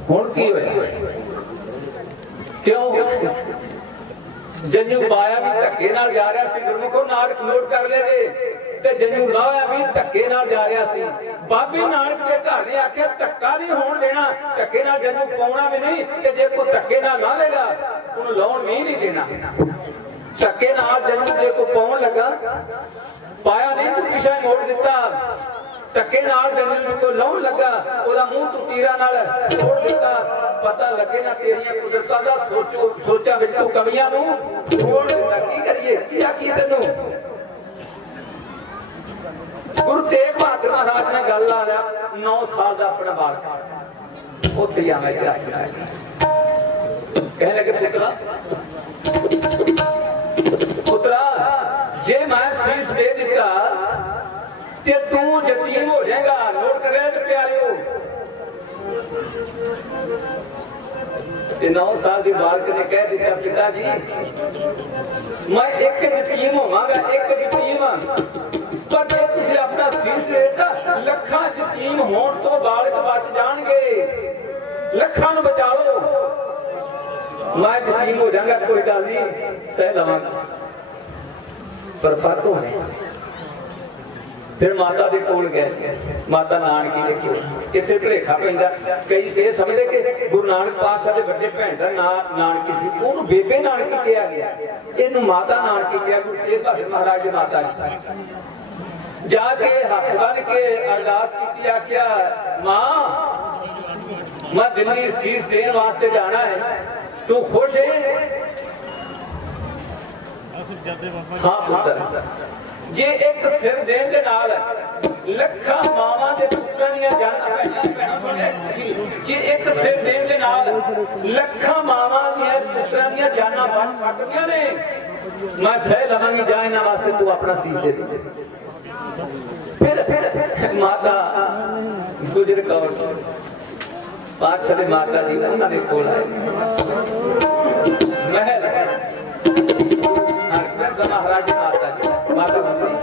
ਹੁਣ ਕੀ ਹੋਇਆ? ਕਿਉਂ ਜਨੂ ਪਾਇਆ ਵੀ ਧੱਕੇ ਨਾਲ ਜਾ ਰਿਹਾ ਸੀ? ਗੁਰਮੁਖੋ ਨਾਨਕ ਨੋਟ ਕਰ ਲੈਗੇ ਤੇ ਜਨੂ ਲਾਇਆ ਵੀ ਧੱਕੇ ਨਾਲ ਜਾ ਰਿਹਾ ਸੀ। ਬਾਬੇ ਨਾਨਕ ਦੇ ਘਰ ਨੇ ਆਖਿਆ ਧੱਕਾ ਨਹੀਂ ਹੋਣ ਦੇਣਾ, ਧੱਕੇ ਨਾਲ ਜਨੂ ਪਾਉਣਾ ਵੀ ਨਹੀਂ, ਤੇ ਜੇ ਕੋਈ ਧੱਕੇ ਨਾਲ ਲਾਵੇਗਾ ਉਹਨੂੰ ਲਾਉਣ ਵੀ ਨਹੀਂ ਦੇਣਾ। ਧੱਕੇ ਨਾਲ ਜਨੂ ਜੇ ਕੋਈ ਪਾਉਣ ਲੱਗਾ, ਪਾਇਆ ਨਹੀਂ ਤੂੰ ਪਿਛਾ ਮੋੜ ਦਿੱਤਾ। ਧੱਕੇ ਨਾਲ ਜਨੂ ਨੂੰ ਕੋਈ ਲਾਉਣ ਲੱਗਾ, ਉਹਦਾ ਮੂੰਹ ਤੂੰ ਤੀਰਾਂ ਨਾਲ ਮੋੜ ਦਿੱਤਾ। ਪਤਾ ਲੱਗੇ ਨਾ ਤੇਰੀਆਂ ਕੁਦਰਤਾਂ ਦਾ ਸੋਚਾਂ ਵਿੱਚ ਤੂੰ ਕਮੀਆਂ ਨੂੰ ਮੋੜ ਦਿੱਤਾ। ਕੀ ਕਰੀਏ, ਕੀ ਤੈਨੂੰ? ਗੁਰੂ ਤੇਗ ਬਹਾਦਰ ਮਹਾਰਾਜ ਨੇ ਗੱਲ ਲਾ ਲਿਆ, 9 ਸਾਲ ਦਾ ਆਪਣਾ ਬਾਲਕ ਉੱਥੇ ਆ ਮੈਂ ਕਹਿਣ ਲੱਗੇ ਪੁੱਤਰਾ ਜੇ ਮੈਂ ਸੀਸ ਦੇ ਦਿੱਤਾ ਤੇ ਤੂੰ ਯਤੀਮ ਹੋ ਜਾਏਗਾ। ਨੋਟ ਕਰਿਆ ਤੇ ਪਿਆਰਿਓ, ਤੇ 9 ਸਾਲ ਦੇ ਬਾਲਕ ਨੇ ਕਹਿ ਦਿੱਤਾ ਪਿਤਾ ਜੀ ਮੈਂ ਇੱਕ ਯਤੀਮ ਹੋਵਾਂਗਾ, ਇੱਕ ਯਤੀਮ ਹਾਂ, ਪਰ ਜੇ ਤੁਸੀਂ ਆਪਣਾ ਸੀਸ ਦੇਤਾ ਲੱਖਾਂ ਯਤੀਮ ਹੋਣ ਤੋਂ ਬਾਲਕ ਬਚ ਜਾਣਗੇ, ਲੱਖਾਂ ਨੂੰ ਬਚਾ ਲਓ। ਮੈਂ ਯਤੀਮ ਹੋ ਜਾਵਾਂਗਾ, ਕੋਈ ਗੱਲ ਨਹੀਂ ਸਹਿ ਲਵਾਂਗਾ, ਪਰ ਫਰਕ ਹੋਣਾ। ਫਿਰ ਮਾਤਾ ਦੇ ਕੋਲ ਗਏ, ਮਾਤਾ ਨਾਨਕੀ ਦੇ ਕੋਲ। ਇੱਥੇ ਭੁਲੇਖਾ ਪੈਂਦਾ, ਕਈ ਇਹ ਸਮਝਦੇ ਕਿ ਗੁਰੂ ਨਾਨਕ ਪਾਤਸ਼ਾਹ ਦੇ ਵੱਡੇ ਭੈਣ ਦਾ ਨਾਮ ਨਾਨਕੀ ਸੀ, ਉਹਨੂੰ ਬੇਬੇ ਨਾਨਕੀ ਕਿਹਾ ਗਿਆ, ਇਹਨੂੰ ਮਾਤਾ ਨਾਨਕੀ ਕਿਹਾ। ਗੁਰੂ ਤੇਗ ਬਹਾਦਰ ਮਹਾਰਾਜ ਦੀ ਮਾਤਾ ਜੀ ਜਾ ਕੇ ਹੱਥ ਬੰਨ ਕੇ ਅਰਦਾਸ ਕੀਤੀ, ਆਖਿਆ ਮਾਂ ਮੈਂ ਦਿੱਲੀ ਸੀਸ ਦੇਣ ਵਾਸਤੇ ਜਾਣਾ ਹੈ, ਤੂੰ ਖੁਸ਼ ਹੈ? ਹਾਂ ਪੁੱਤਰ, ਜੇ ਇੱਕ ਸਿਰ ਦੇਣ ਦੇ ਨਾਲ ਲੱਖਾਂ ਮਾਵਾਂ ਦੇ ਪੁੱਤਰਾਂ ਦੀਆਂ ਜਾਨਾਂ, ਜੇ ਇੱਕ ਸਿਰ ਦੇਣ ਦੇ ਨਾਲ ਲੱਖਾਂ ਮਾਵਾਂ ਦੀਆਂ ਪੁੱਤਰਾਂ ਦੀਆਂ ਜਾਨਾਂ ਬਚ ਸਕਦੀਆਂ ਨੇ, ਮੈਂ ਸਹਿ ਲਵਾਂਗੀ, ਜਾ ਇਹਨਾਂ ਵਾਸਤੇ ਤੂੰ ਆਪਣਾ ਸੀਸ ਦੇ ਦੇ। ਫਿਰ ਮਾਤਾ ਗੁਜਰ ਕੌਰ ਪਾਤਸ਼ਾਹ ਦੇ ਮਾਤਾ ਜੀ ਉਹਨਾਂ ਦੇ ਕੋਲ ਆਏ। ਮਹਿਲ ਮਹਾਰਾਜ ਮਾਤਾ ਜੀ ਮਾਤਾ ਗੁਜਰੀ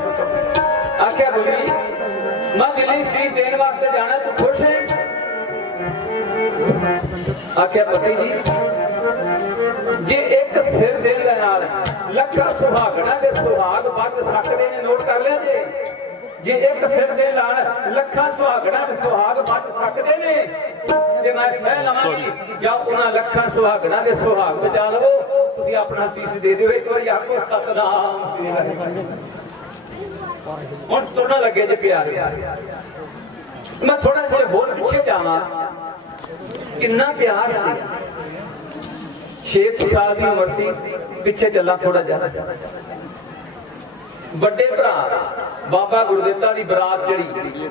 ਆਖਿਆ ਗੁਜਰੀ ਮੈਂ ਦਿੱਲੀ ਸੀਸ ਦੇਣ ਵਾਸਤੇ ਜਾਣਾ, ਤੂੰ ਖੁਸ਼ ਹੈ? ਆਖਿਆ ਪਤੀ ਜੀ ਜੇ ਇੱਕ ਸਿਰ ਦੇਣ ਦੇ ਨਾਲ ਲੱਖਾਂ ਸੁਹਾਗਣਾ ਦੇ ਸੁਹਾਗ ਵੱਧ ਸਕਦੇ ਨੇ। ਨੋਟ ਕਰ ਲਿਆ ਜੇ ਇੱਕ ਸਿਰ ਦੇ ਨਾਲ ਲੱਖਾਂ ਸੁਹਾਗਣਾ ਦੇ ਸੁਹਾਗ ਵੱਧ ਸਕਦੇ ਨੇ ਤੇ ਮੈਂ ਸਹਿ ਲਵਾਂਗੀ, ਜਾਂ ਉਹਨਾਂ ਲੱਖਾਂ ਸੁਹਾਗਣਾ ਦੇ ਸੁਹਾਗ ਬਚਾ ਲਵੋ। ਤੁਸੀਂ ਆਪਣਾ ਸੀਸ ਦੇ ਦਿਓ, ਇੱਕ ਵਾਰੀ ਆਖੋ ਸਤਨਾਮ ਸ੍ਰੀ ਵਾਹਿਗੁਰੂ। ਹੁਣ ਸੁਣਨ ਲੱਗੇ ਜੇ ਪਿਆਰੇ, ਮੈਂ ਥੋੜਾ ਜਿਹਾ ਹੋਰ ਪਿੱਛੇ ਜਾਵਾਂ। ਕਿੰਨਾ ਪਿਆਰ ਸੀ, 6 ਸਾਲ ਦੀ ਉਮਰ ਸੀ। ਪਿੱਛੇ ਚੱਲਾਂ ਥੋੜਾ ਜਿਹਾ। ਵੱਡੇ ਭਰਾ ਬਾਬਾ ਗੁਰਦਿੱਤਾ ਦੀ ਬਰਾਤ ਜਿਹੜੀ,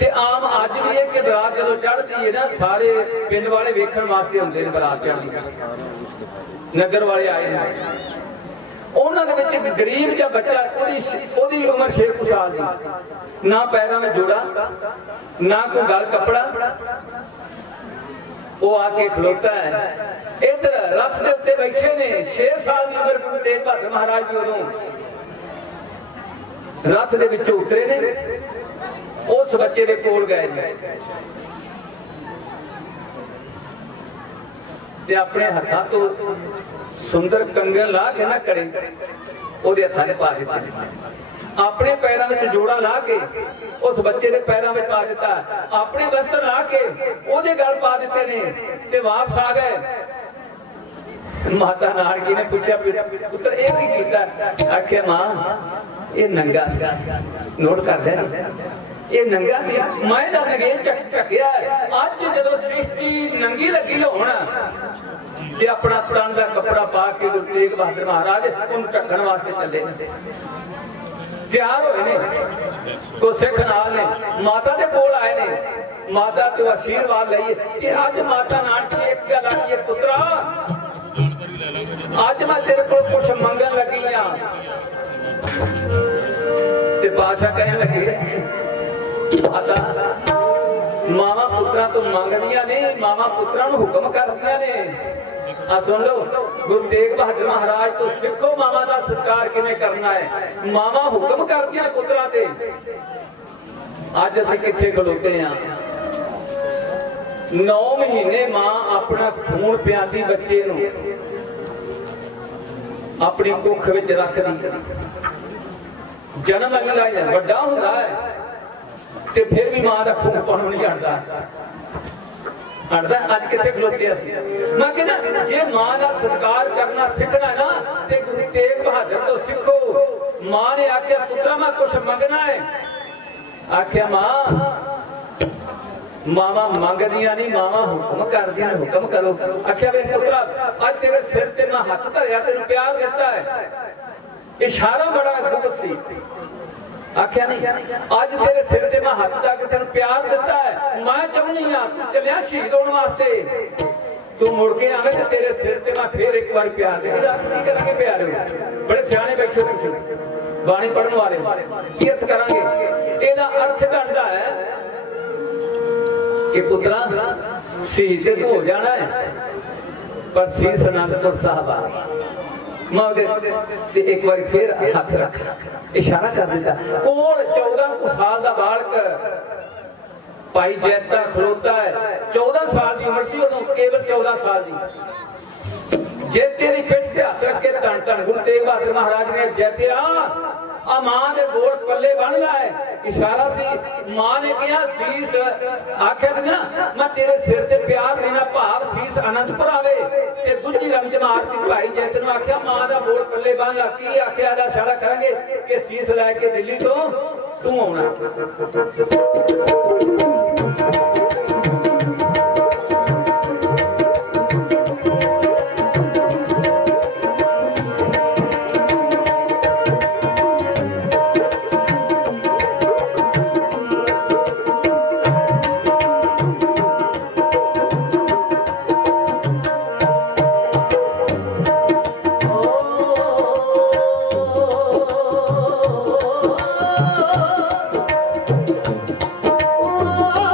ਤੇ ਆਮ ਅੱਜ ਵੀ ਇਹ ਕਿ ਬਰਾਤ ਜਦੋਂ ਚੜ੍ਹਦੀ ਹੈ ਨਾ, ਸਾਰੇ ਪਿੰਡ ਵਾਲੇ ਵੇਖਣ ਵਾਸਤੇ ਹੁੰਦੇ ਨੇ ਬਰਾਤ ਚੜ੍ਹਦੀ, ਨਗਰ ਵਾਲੇ ਆਏ ਨੇ। ਉਹਨਾਂ ਦੇ ਵਿੱਚ ਇੱਕ ਗਰੀਬ ਜਿਹਾ ਬੱਚਾ, ਉਹਦੀ ਉਮਰ 6 ਸਾਲ ਦੀ, ਨਾ ਪੈਰਾਂ ਵਿੱਚ ਜੋੜਾ, ਨਾ ਕੋਈ ਗਲ ਕੱਪੜਾ। ਉਹ ਆ ਕੇ ਖਲੋਤਾ ਹੈ, ਇਧਰ ਰਥ ਦੇ ਉੱਤੇ ਬੈਠੇ ਨੇ। 6 ਸਾਲ ਦੀ ਉਮਰ ਗੁਰੂ ਤੇਗ ਬਹਾਦਰ ਮਹਾਰਾਜ ਜੀ ਉਦੋਂ ਰਥ ਦੇ ਵਿੱਚੋਂ ਉਤਰੇ ਨੇ, ਉਸ ਬੱਚੇ ਦੇ ਕੋਲ ਗਏ ਨੇ ਤੇ ਆਪਣੇ ਹੱਥਾਂ ਤੋਂ ਸੁੰਦਰ ਕੰਗਣ ਲਾ ਕੇ ਨਾ ਕੜੇ ਉਹਦੇ ਹੱਥਾਂ 'ਚ ਪਾ ਦਿੱਤੇ। ਆਪਣੇ ਪੈਰਾਂ ਵਿੱਚ ਜੋੜਾ ਲਾ ਕੇ ਉਸ ਬੱਚੇ ਦੇ ਪੈਰਾਂ ਵਿੱਚ ਪਾ ਦਿੱਤਾ। ਆਪਣੇ ਵਸਤਰ ਲਾ ਕੇ ਉਹਦੇ ਗਲ ਪਾ ਦਿੱਤੇ ਨੇ ਤੇ ਵਾਪਸ ਆ ਗਏ। ਮਾਤਾ ਨਾਨਕੀ ਨੇ ਪੁੱਛਿਆ ਪੁੱਤਰ ਇਹ ਕੀ ਕੀਤਾ? ਆਖਿਆ ਮਾਂ ਇਹ ਨੰਗਾ ਸੀ। ਨੋਟ ਕਰਦੇ ਨਾ, ਇਹ ਨੰਗਾ ਸੀ, ਮੈਂ ਤਾਂ ਨੰਗੇ ਢੱਕਿਆ। ਅੱਜ ਜਦੋਂ ਸ੍ਰਿਸ਼ਟੀ ਨੰਗੀ ਲੱਗੀ ਹੋਣ ਤੇ ਆਪਣਾ ਤਨ ਦਾ ਕੱਪੜਾ ਪਾ ਕੇ ਗੁਰੂ ਤੇਗ ਬਹਾਦਰ ਮਹਾਰਾਜ ਉਹਨੂੰ ਢੱਕਣ ਵਾਸਤੇ ਚੱਲੇ ਨੇ। ਤਿਆਰ ਹੋਏ ਨੇ ਕੋ ਸਿੱਖ ਨਾਲ ਨੇ, ਮਾਤਾ ਦੇ ਕੋਲ ਆਏ ਨੇ, ਮਾਤਾ ਤੋਂ ਆਸ਼ੀਰਵਾਦ ਲਈਏ ਕਿ ਅੱਜ ਮਾਤਾ ਨਾਨਕੀ ਇੱਕ ਗੱਲ ਆਖੀਏ, ਪੁੱਤਰਾ ਅੱਜ ਮੈਂ ਤੇਰੇ ਕੋਲ ਕੁਛ ਮੰਗਣ ਲੱਗੀ ਆ। ਤੇ ਬਾਦਸ਼ਾਹ ਕਹਿਣ ਲੱਗੇ ਮਾਤਾ ਮਾਵਾ ਪੁੱਤਰਾਂ ਤੋਂ ਮੰਗਦੀਆਂ ਨੇ, ਮਾਵਾ ਪੁੱਤਰਾਂ ਨੂੰ ਹੁਕਮ ਕਰਦੀਆਂ ਨੇ। ਆ ਸੁਣ ਲਓ, ਗੁਰੂ ਤੇਗ ਬਹਾਦਰ ਮਹਾਰਾਜ ਤੋਂ ਸਿੱਖੋ ਮਾਵਾ ਦਾ ਸਤਿਕਾਰ ਕਿਵੇਂ ਕਰਨਾ ਹੈ। ਮਾਵਾ ਹੁਕਮ ਕਰਦੀਆਂ ਪੁੱਤਰਾਂ ਤੇ। ਅੱਜ ਅਸੀਂ ਕਿੱਥੇ ਖਲੋਤੇ ਆ? 9 ਮਹੀਨੇ ਮਾਂ ਆਪਣਾ ਖੂਨ ਪਿਆਂਦੀ ਬੱਚੇ ਨੂੰ, ਆਪਣੀ ਕੁੱਖ ਵਿੱਚ ਰੱਖਦੀ, ਜਨਮ ਲੈਂਦਾ ਹੈ, ਵੱਡਾ ਹੁੰਦਾ ਹੈ ਤੇ ਫਿਰ ਵੀ ਮਾਂ ਦਾ ਖੂਨ ਪਾਉਣ ਨਹੀਂ ਹਟਦਾ। ਅੱਜ ਕਿੱਥੇ ਖਲੋਤੇ ਅਸੀਂ? ਮੈਂ ਕਹਿੰਦਾ ਜੇ ਮਾਂ ਦਾ ਸਤਿਕਾਰ ਕਰਨਾ ਸਿੱਖਣਾ ਨਾ ਤੇ ਗੁਰੂ ਤੇਗ ਬਹਾਦਰ ਤੋਂ ਸਿੱਖੋ। ਮਾਂ ਨੇ ਆਖਿਆ ਪੁੱਤਰਾ ਮੈਂ ਕੁਛ ਮੰਗਣਾ ਹੈ। ਆਖਿਆ ਮਾਂ ਮਾਵਾਂ ਮੰਗਦੀਆਂ ਨਹੀਂ, ਮਾਵਾਂ ਹੁਕਮ ਕਰਦੀਆਂ ਨੇ, ਹੁਕਮ ਕਰੋ। ਆਖਿਆ ਵੇ ਪੁੱਤਰਾ ਅੱਜ ਤੇਰੇ ਸਿਰ ਤੇ ਮੈਂ ਹੱਥ ਧਰਿਆ, ਤੈਨੂੰ ਪਿਆਰ ਦਿੱਤਾ ਹੈ। ਇਸ਼ਾਰਾ ਬੜਾ ਗੁਪਤ ਸੀ। ਆਖਿਆ ਨਹੀਂ ਅੱਜ ਤੇਰੇ ਸਿਰ ਤੇ ਮੈਂ ਹੱਥ ਧਰ ਕੇ ਤੈਨੂੰ ਪਿਆਰ ਦਿੱਤਾ ਹੈ। ਮੈਂ ਚਾਹੁੰਦੀ ਆ ਤੂੰ ਚੱਲਿਆ ਸ਼ਹੀਦ ਹੋਣ ਵਾਸਤੇ, ਤੂੰ ਮੁੜ ਕੇ ਆਵੇਂ ਤੇ ਤੇਰੇ ਸਿਰ ਤੇ ਮੈਂ ਫੇਰ ਇੱਕ ਵਾਰ ਪਿਆਰ ਦੇ। ਇਹਦਾ ਕੀ ਕਰਾਂਗੇ ਪਿਆਰੇ? ਬੜੇ ਸਿਆਣੇ ਬੈਠੇ ਤੁਸੀਂ ਬਾਣੀ ਪੜਨ ਵਾਲੇ, ਕੀ ਅਰਥ ਕਰਾਂਗੇ? ਇਹਦਾ ਅਰਥ ਬਣਦਾ ਹੈ ਕਿ ਪੁੱਤਰਾ ਸ਼ਹੀਦ ਤੇ ਤੂੰ ਹੋ ਜਾਣਾ ਹੈ, ਪਰ ਸੀਸ ਅਨੰਦਪੁਰ ਸਾਹਿਬ ਆ। ਮੈਂ ਉਹਦੇ ਇੱਕ ਵਾਰੀ ਫੇਰ ਹੱਥ ਰੱਖ, ਇਸ਼ਾਰਾ ਕਰ ਦਿੱਤਾ। ਕੋਲ 14 ਸਾਲ ਦਾ ਬਾਲਕ ਭਾਈ ਜੈਤਾ ਖਲੋਤਾ ਹੈ। 14 ਸਾਲ ਦੀ ਉਮਰ ਸੀ ਉਦੋਂ, ਕੇਵਲ 14 ਸਾਲ ਦੀ। ਜੇ ਤੇਰੀ ਪਿੱਠ ਤੇ ਹੱਥ ਰੱਖ ਕੇ ਧੰਨ ਧੰਨ ਗੁਰੂ ਤੇਗ ਬਹਾਦਰ ਮਹਾਰਾਜ ਨੇ ਜੈਤਿਆ ਆ ਮਾਂ ਦੇ ਬੋਲ ਪੱਲੇ ਬੰਨ ਲਾਏ। ਇਸ਼ਾਰਾ ਸੀ, ਮਾਂ ਨੇ ਕਿਹਾ ਸੀਸ, ਆਖਿਆ ਨਾ ਮੈਂ ਤੇਰੇ ਸਿਰ ਤੇ ਪਿਆਰ ਦੇਣਾ, ਭਾਵ ਸੀਸ ਅਨੰਦਪੁਰ ਆਵੇ। ਤੇ ਦੂਜੀ ਰਮਜ ਮਾਰਤੀ ਭਾਈ ਜੈਤ ਨੂੰ ਆਖਿਆ ਮਾਂ ਦਾ ਬੋਲ ਪੱਲੇ ਬੰਨ ਲਾ। ਕੀ ਆਖਿਆ ਦਾ ਇਸ਼ਾਰਾ ਕਰਾਂਗੇ ਕਿ ਸੀਸ ਲੈ ਕੇ ਦਿੱਲੀ ਤੋਂ ਤੂੰ ਆਉਣਾ। Oh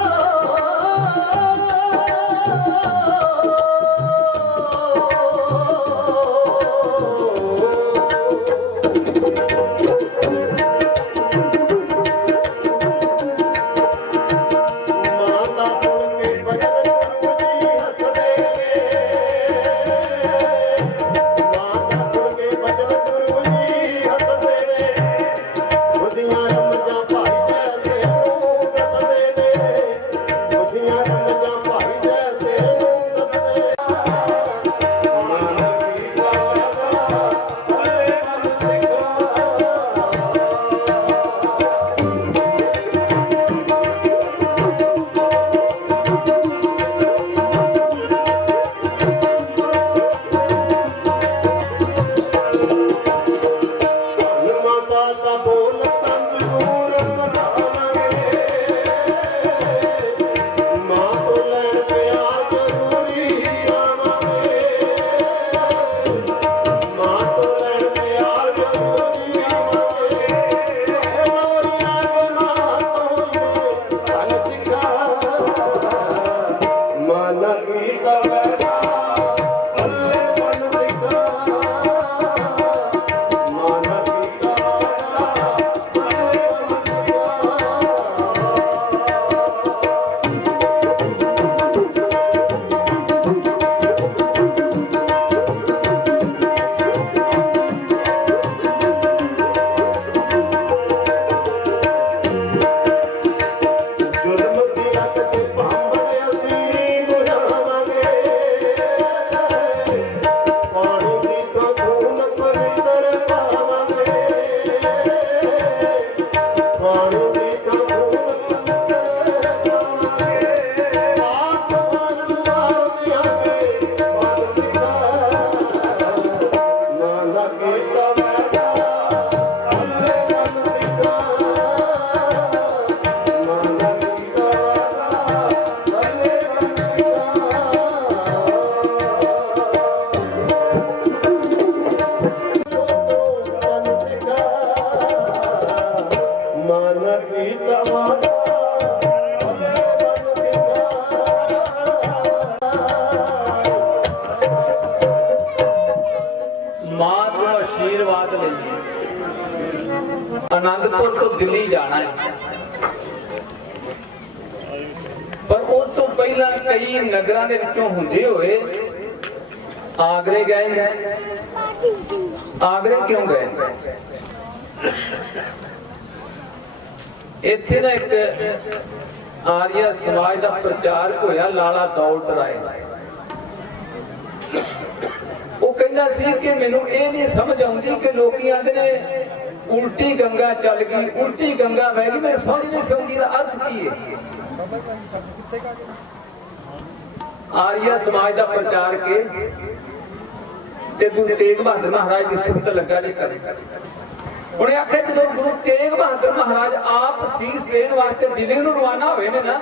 ਵੱਧ ਲਈ। ਆਨੰਦਪੁਰ ਤੋਂ ਦਿੱਲੀ ਜਾਣਾ ਹੈ, ਪਰ ਉਸ ਤੋਂ ਪਹਿਲਾਂ ਕਈ ਨਗਰਾਂ ਦੇ ਵਿੱਚੋਂ ਹੁੰਦੇ ਹੋਏ ਆਗਰੇ ਗਏ ਨੇ। ਆਗਰੇ ਕਿਉਂ ਗਏ? ਇੱਥੇ ਨਾ ਇੱਕ ਆਰੀਆ ਸਮਾਜ ਦਾ ਪ੍ਰਚਾਰਕ ਹੋਇਆ, ਲਾਲਾ ਦੌਲਤ ਰਾਏ। ਉਹ ਕਹਿੰਦਾ ਸੀ ਕਿ ਮੈਨੂੰ ਇਹ ਨਹੀਂ ਸਮਝ ਆਉਂਦੀ ਕਿ ਲੋਕੀ ਆਂਦੇ ਨੇ ਉਲਟੀ ਗੰਗਾ ਚੱਲ ਗਈ, ਉਲਟੀ ਗੰਗਾ ਵਹਿ ਗਈ, ਮੈਨੂੰ ਸਮਝ ਨਹੀਂ ਆਉਂਦੀ ਦਾ ਅਰਥ ਕੀ ਹੈ। ਆਰੀਆ ਸਮਾਜ ਦਾ ਪ੍ਰਚਾਰਕ ਤੇ ਗੁਰੂ ਤੇਗ ਬਹਾਦਰ ਮਹਾਰਾਜ ਦੀ ਸਿਫਤ ਲੱਗਾ ਜੀ ਕਰਨ। ਉਹਨੇ ਆਖਿਆ ਜਦੋਂ ਗੁਰੂ ਤੇਗ ਬਹਾਦਰ ਮਹਾਰਾਜ ਆਪ ਸੀਸ ਦੇਣ ਵਾਸਤੇ ਦਿੱਲੀ ਨੂੰ ਰਵਾਨਾ ਹੋਏ ਨੇ ਨਾ,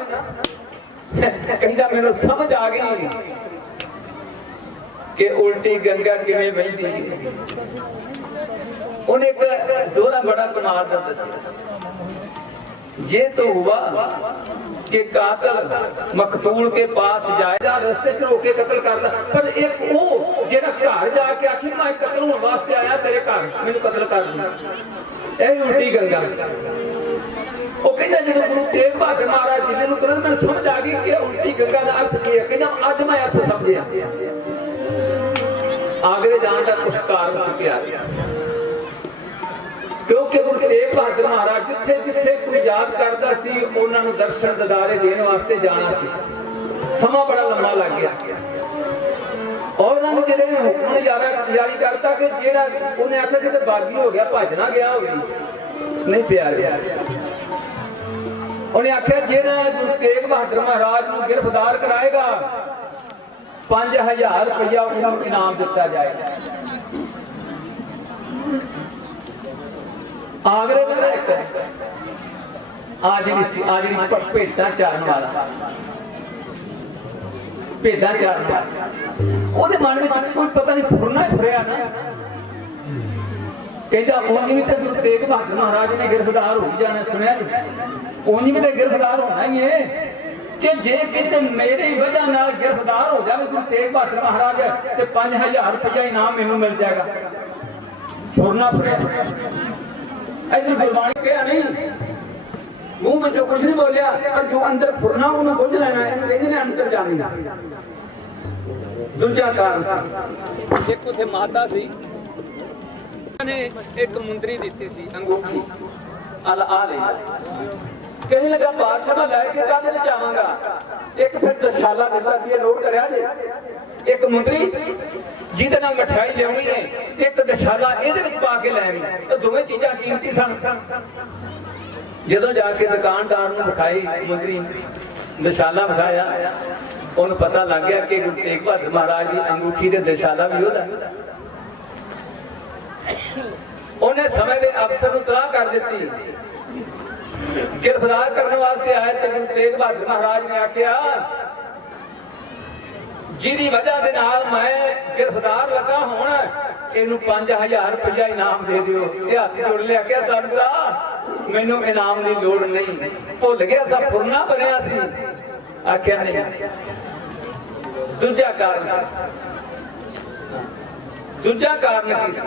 ਕਹਿੰਦਾ ਮੈਨੂੰ ਸਮਝ ਆ ਗਈ ਕਿ ਉਲਟੀ ਗੰਗਾ ਕਿਵੇਂ ਵਹਿੰਦੀ ਹੈ। ਉਹਨੇ ਇੱਕ ਦੋਹਰਾ ਬੜਾ ਕਮਾਲ ਦਾ ਦੱਸਿਆ, ये तो हुआ कि कातल मकतूल के पास जाएगा, रस्ते च रोके कतल करदा, पर एक वो जेड़ा घर जाके आखी मैं कतल होने वास्ते आया तेरे घर, मैनू कतल कर दी। ए उल्टी गंगा। वो कहंदा जदों गुरु तेग बहादुर महाराज जी ने कहंदा मैं समझ आ गई कि उल्टी गंगा का अर्थ की है। कहंदा अज मैं अर्थ समझिया। आगरे जाने का कुछ कारण चुकिया, क्योंकि गुरु तेग बहादुर महाराज जिथे जिथे कोई याद करता सी उन्होंने दर्शन ददारे देने वास्ते जाना सी। समा बड़ा लंबा लग गया और उन्होंने जिहड़े हुक्म जारी करता कि जेड़ा उन्हें आखिया कि बागी हो गया, भजना गया हो नहीं प्यारे। उन्हें आखिया जेड़ा गुरु तेग बहादुर महाराज को गिरफ्तार कराएगा 5000 रुपया उन्हें इनाम दिता जाएगा। आगरे में आज भेटा चारन वाला, भेटा चारन वाला ओदे मन में कोई पता नहीं फुरना फुरिया ना। कहता उन्हीं भी तो गुरु तेग बहादुर महाराज ने गिरफ्तार हो जाना, सुनिया उन्हीं भी तो गिरफ्तार होना ही है कि जे किते मेरी वजह नाल गिरफ्तार हो जाए गुरु तेग बहादुर महाराज ते 5000 रुपया इनाम मैनू मिल जाएगा। फुरना फुरिया इधर गुरबाणी कहा नहीं, मुंह में जो कुछ नहीं बोलिया, पर जो अंदर फुरना उन्हें बुझ लेना है, कहते अंतर जानी। दूजा कारण एक उथे माता सी ने एक मुंदरी दी सी अंगूठी अल आले, कहने लगा बादशाह मैं लैके काहदे विच आवांगा। एक फिर दशाला दिता सी, नोट करिया जे, एक मुंदरी जिहदे नाल मठियाई लियाउणी ने, एक दशाला इहदे विच पा के लैणी, तो दोवें चीज़ां कीमती सन। जदों जाके दुकानदार नूं विखाई मुंदरी, दशाला विखाया, उन्हें पता लग गया कि गुरु तेग बहादुर महाराज की अंगूठी ते दशाला भी उहदा। उन्हें समय के अफसर नूं तलाह कर दित्ती, गिरफ्तार करने वास्ते आए तो गुरु तेग बहादुर महाराज ने आख्या जिहदी वजह दे नाल मैं गिरफ्तार लगा होना, इनू 5000 रुपया इनाम दे दिओ। ये हाथ जोड़ लिया, क्या साडा मैनू इनाम की लोड़ नहीं, भुल गया सा फुरना बनिया सी। आख्या नहीं। दूजा कारण की सी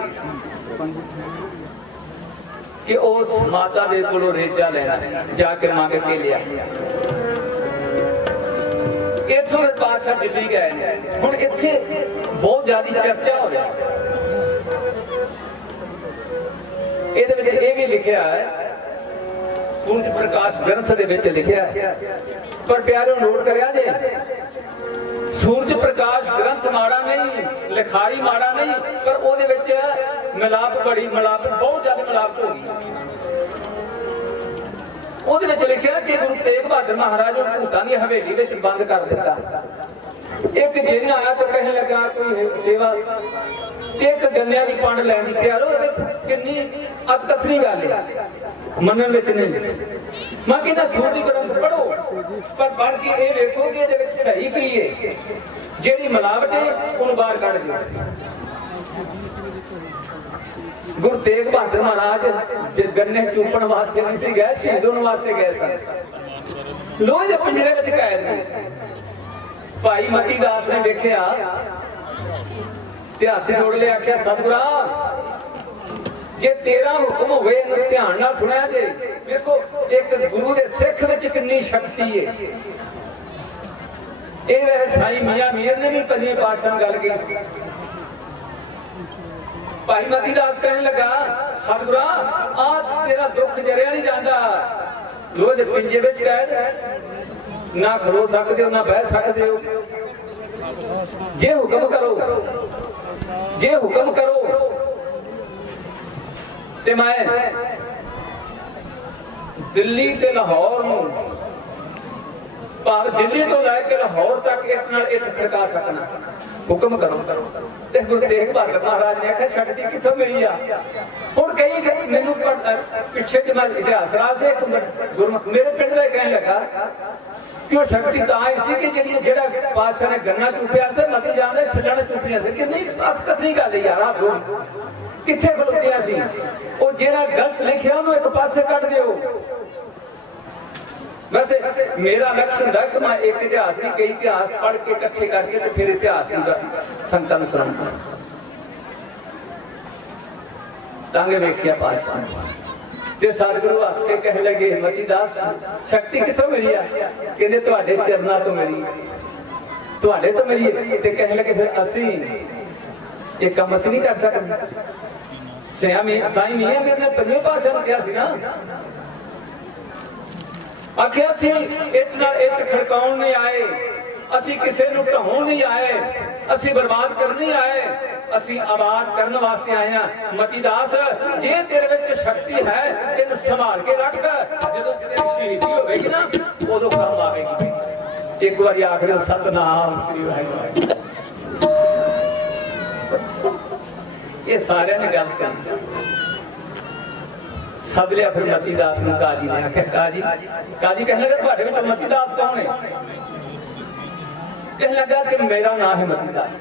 कि उस माता दे कोलों रेचा लेना जाके मांग के लिया। इथों बादशाह दिल्ली गए, हुण इत्थे बहुत ज्यादा चर्चा हो रही। इहदे विच इह भी लिखिआ है, सूरज प्रकाश ग्रंथ दे विच लिखिआ है, पर प्यारे नोट करिया जे सूरज प्रकाश ग्रंथ माड़ा नहीं, लिखारी माड़ा नहीं, पर उहदे विच मिलाप बड़ी मिलावट बहुत ज्यादा मिलावट हो गई। ਉਹਦੇ ਵਿੱਚ ਲਿਖਿਆ ਕਿ ਗੁਰੂ ਤੇਗ ਬਹਾਦਰ ਮਹਾਰਾਜ ਨੂੰ ਭੂਤਾਂ ਦੀ ਹਵੇਲੀ ਵਿੱਚ ਬੰਦ ਕਰ ਦਿੱਤਾ। ਇੱਕ ਜਿੰਨ ਆਇਆ ਤਾਂ ਕਹਿਣ ਲੱਗਾ ਕੋਈ ਸੇਵਾ, ਇੱਕ ਗੰਨਿਆਂ ਦੀ ਪੰਡ ਲੈਣੀ। ਪਿਆਰੋ ਕਿੰਨੀ ਅਤਕਥਨੀ ਗੱਲ ਹੈ, ਮੰਨਣ ਵਿੱਚ ਨਹੀਂ। ਮੈਂ ਕਹਿੰਦਾ ਸੂਰਜ ਗ੍ਰੰਥ ਪੜ੍ਹੋ, ਪਰ ਪੜ੍ਹ ਕੇ ਇਹ ਵੇਖੋ ਕਿ ਇਹਦੇ ਵਿੱਚ ਸਹੀ ਕੀ ਹੈ, ਜਿਹੜੀ ਮਿਲਾਵਟ ਹੈ ਉਹਨੂੰ ਬਾਹਰ ਕੱਢ ਦਿਓ। गुरु तेग बहादुर महाराज गन्ने चूपण वास्ते नहीं सी गए, शहीद होने वास्ते गए सन। लोहे के पिंजरे विच कैद ने। भाई मती दास ने देखिया ते हाथ जोड़ लिया, आख्या सतगुरा ਜੇ ਤੇਰਾ ਹੁਕਮ ਹੋਵੇ ਇਹਨੂੰ ਧਿਆਨ ਨਾਲ ਸੁਣਿਆ ਜੇ। ਵੇਖੋ ਇੱਕ ਗੁਰੂ ਦੇ ਸਿੱਖ ਵਿੱਚ ਕਿੰਨੀ ਸ਼ਕਤੀ ਹੈ। ਇਹ ਵੈਸੇ ਸਾਈ ਮੀਆਂ ਮੀਰ ਨੇ ਵੀ ਪੰਜਵੇਂ ਪਾਤਸ਼ਾਹ ਨਾਲ ਗੱਲ ਕੀਤੀ। ਭਾਈ ਮਤੀ ਦਾਸ ਕਹਿਣ ਲੱਗਾ ਸਤਿਗੁਰਾ ਆ ਤੇਰਾ ਦੁੱਖ ਜਰਿਆ ਨਹੀਂ ਜਾਂਦਾ। ਲੋਹ ਦੇ ਪਿੰਜੇ ਵਿੱਚ ਕੈਦ, ਨਾ ਖਲੋ ਸਕਦੇ ਹੋ ਨਾ ਬਹਿ ਸਕਦੇ ਹੋ। ਜੇ ਹੁਕਮ ਕਰੋ, ਜੇ ਹੁਕਮ ਕਰੋ ਤੇ ਮੈਂ ਦਿੱਲੀ ਤੇ ਲਾਹੌਰ ਨੂੰ, ਭਾਵੇਂ ਦਿੱਲੀ ਤੋਂ ਲੈ ਕੇ ਲਾਹੌਰ ਤੱਕ ਇੱਕ ਨਾਲ ਇੱਕ ਖੜਕਾ ਸਕਣਾ। ਹੁਕਮ ਕਰੋ। ਤੇ ਗੁਰੂ ਤੇਗ ਬਹਾਦਰ ਮਹਾਰਾਜ ਨੇ ਆਖਿਆ ਸ਼ਕਤੀ ਕਿੱਥੋਂ ਮਿਲੀ ਆ। ਹੁਣ ਕਈ ਮੈਨੂੰ ਪਿੱਛੇ ਜੇ ਮੈਂ ਇਤਿਹਾਸ ਰਾਜ ਸੇ ਗੁਰਮੁਖ ਮੇਰੇ ਪਿੰਡ ਦਾ ਕਹਿਣ ਲੱਗਾ ਕਿ ਉਹ ਸ਼ਕਤੀ ਤਾਂ ਆਈ ਸੀ ਕਿ ਜਿਹੜਾ ਪਾਤਸ਼ਾਹ ਨੇ ਗੰਨਾ ਚੁੱਪਿਆ ਸੀ ਮਤੀ ਜਾਂਦੇ ਛੱਡਣ ਚੁੱਪੀਆਂ ਸੀ ਕਿ ਨਹੀਂ ਕਤਨੀ ਗੱਲ ਯਾਰ ਆ ਦੋ ਕਿੱਥੇ ਖਲੋਤਿਆ ਸੀ। ਉਹ ਜਿਹੜਾ ਗਲਤ ਲਿਖਿਆ ਉਹਨੂੰ ਇੱਕ ਪਾਸੇ ਕੱਢ ਦਿਓ। ਵੈਸੇ ਮੇਰਾ ਲਕਸ਼ ਹੁੰਦਾ ਕਿ ਮੈਂ ਇੱਕ ਇਤਿਹਾਸ ਨਹੀਂ ਕਈ ਇਤਿਹਾਸ ਪੜ੍ਹ ਕੇ ਇਕੱਠੇ ਕਰਕੇ ਤੇ ਫਿਰ ਇਤਿਹਾਸ ਦਾ ਸੰਤਾਂ ਨੂੰ ਸੁਣਾਉਂਦਾ। ਤਾਂਗੇ ਵੇਖਿਆ ਪਾਤਸ਼ਾਹ ਤੇ ਸਤਿਗੁਰੂ ਹੱਸ ਕੇ ਕਹਿਣ ਲੱਗੇ ਮਤੀ ਦਾਸ ਸ਼ਕਤੀ ਕਿੱਥੋਂ ਮਿਲੀ ਆ। ਕਹਿੰਦੇ ਤੁਹਾਡੇ ਚਰਨਾਂ ਤੋਂ ਮਿਲੀ, ਤੁਹਾਡੇ ਤੋਂ ਮਿਲੀ। ਤੇ ਕਹਿਣ ਲੱਗੇ ਫਿਰ ਅਸੀਂ ਇਹ ਕੰਮ ਅਸੀਂ ਨਹੀਂ ਕਰ ਸਕਦੇ। ਸਾਈਂ ਮੀਆਂ ਮੀਰ ਨੇ ਪੰਜਵੇਂ ਪਾਤਸ਼ਾਹ ਨੂੰ ਕਿਹਾ ਸੀ ਨਾ, ਆਖਿਆ ਸੀ ਇੱਟ ਨਾਲ ਇੱਟ ਖੜਕਾਉਣ ਨਹੀਂ ਆਏ, ਅਸੀਂ ਕਿਸੇ ਨੂੰ ਢਾਉਣ ਨਹੀਂ ਆਏ, ਅਸੀਂ ਬਰਬਾਦ ਕਰਨ ਨਹੀਂ ਆਏ, ਅਸੀਂ ਆਬਾਦ ਕਰਨ ਵਾਸਤੇ ਆਏ ਹਾਂ। ਮਤੀ ਦਾਸ ਜੇ ਤੇਰੇ ਵਿੱਚ ਸ਼ਕਤੀ ਹੈ ਇਹਨੂੰ ਸੰਭਾਲ ਕੇ ਰੱਖ, ਜਦੋਂ ਤੇਰੀ ਸ਼ਹੀਦੀ ਹੋਵੇਗੀ ਨਾ ਉਦੋਂ ਕੰਮ ਆਵੇਗੀ। ਇੱਕ ਵਾਰੀ ਆਖਦੇ ਸਤਿਨਾਮ ਸ੍ਰੀ ਵਾਹਿਗੁਰੂ। ਇਹ ਸਾਰਿਆਂ ਨੇ ਗੱਲ ਸੁਣੀ। ਸੱਦ ਲਿਆ ਫਿਰ ਮਤੀ ਦਾਸ ਨੂੰ। ਕਾਜੀ ਨੇ ਆਖਿਆ ਕਾਜੀ ਕਹਿਣ ਲੱਗਾ ਤੁਹਾਡੇ ਵਿੱਚ ਮਤੀ ਦਾਸ ਕੌਣ ਹੈ। ਕਹਿਣ ਲੱਗਾ ਕਿ ਮੇਰਾ ਨਾਮ ਹੈ ਮਤੀ ਦਾਸ।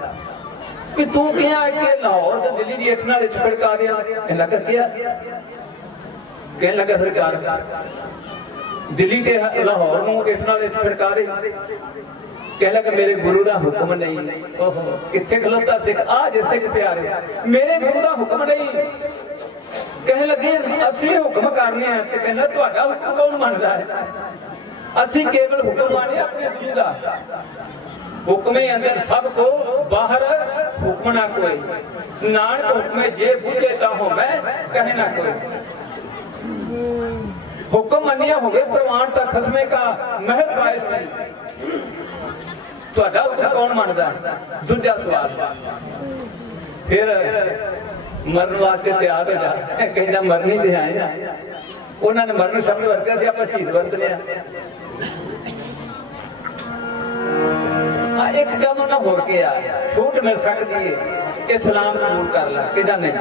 ਕਿ ਤੂੰ ਕਿਹਾ ਕਿ ਲਾਹੌਰ ਤੇ ਦਿੱਲੀ ਦੀ ਇੱਕ ਨਾਲ ਖੜਕਾ ਦਿਆਂ। ਕਹਿਣ ਲੱਗਾ ਕਿਹਾ। ਕਹਿਣ ਲੱਗਾ ਸਰਕਾਰ ਦਿੱਲੀ ਤੇ ਲਾਹੌਰ ਨੂੰ ਇੱਕ ਨਾਲ ਖੜਕਾ ਦੇ। ਕਹਿਣ ਲੱਗਾ ਮੇਰੇ ਗੁਰੂ ਦਾ ਹੁਕਮ ਨਹੀਂ। ਓਹੋ ਕਿੱਥੇ ਖਲੋਤਾ ਸਿੱਖ ਆ ਜੇ ਸਿੱਖ ਪਿਆਰੇ, ਮੇਰੇ ਗੁਰੂ ਦਾ ਹੁਕਮ ਨਹੀਂ। ਕਹਿਣ ਲੱਗੇ ਅਸੀਂ ਹੁਕਮ ਕਰਨੇ ਆ। ਤੇ ਕਹਿੰਦਾ ਤੁਹਾਡਾ ਹੁਕਮ ਕੌਣ ਮੰਨਦਾ ਹੈ। ਅਸੀਂ ਕੇਵਲ ਹੁਕਮ ਮਾਨੇ ਆਪਣੇ ਗੁਰੂ ਦਾ। ਹੁਕਮੇ ਅੰਦਰ ਸਭ ਕੋ ਬਾਹਰ ਹੁਕਮ ਨਾ ਕੋਈ, ਨਾਨਕ ਹੁਕਮੇ ਜੇ ਬੁਝੇ ਤਾਂ ਹੋਵੇ ਕਹੇ ਨਾ ਕੋਈ। ਹੁਕਮ ਮੰਨਿਆ ਹੋਵੇ ਪ੍ਰਮਾਣ ਤਾਂ ਖਸਮੇ ਕਾ ਮਹਿਲ ਪਾਏ ਸੀ। ਤੁਹਾਡਾ ਹੁਕਮ ਕੌਣ ਮੰਨਦਾ। ਦੂਜਾ ਸਵਾਲ ਫਿਰ ਮਰਨ ਵਾਸਤੇ ਤਿਆਰ ਹੋ ਜਾ। ਕਹਿੰਦਾ ਮਰਨੀ ਤੇ ਆਏ ਨਾ। ਉਹਨਾਂ ਨੇ ਮਰਨ ਸ਼ਬਦ ਵਰਤਿਆ ਸੀ, ਆਪਾਂ ਸ਼ਹੀਦ ਵਰਤ ਲਿਆ। ਇੱਕ ਕੰਮ ਉਹਨਾਂ ਹੋਰ ਕੇ ਆ ਛੂਟ ਮਿਲ ਸਕਦੀ ਹੈ। ਇਸਲਾਮ ਕਬੂਲ ਕਰ ਲੈ। ਕਿਹਦਾ ਨਹੀਂ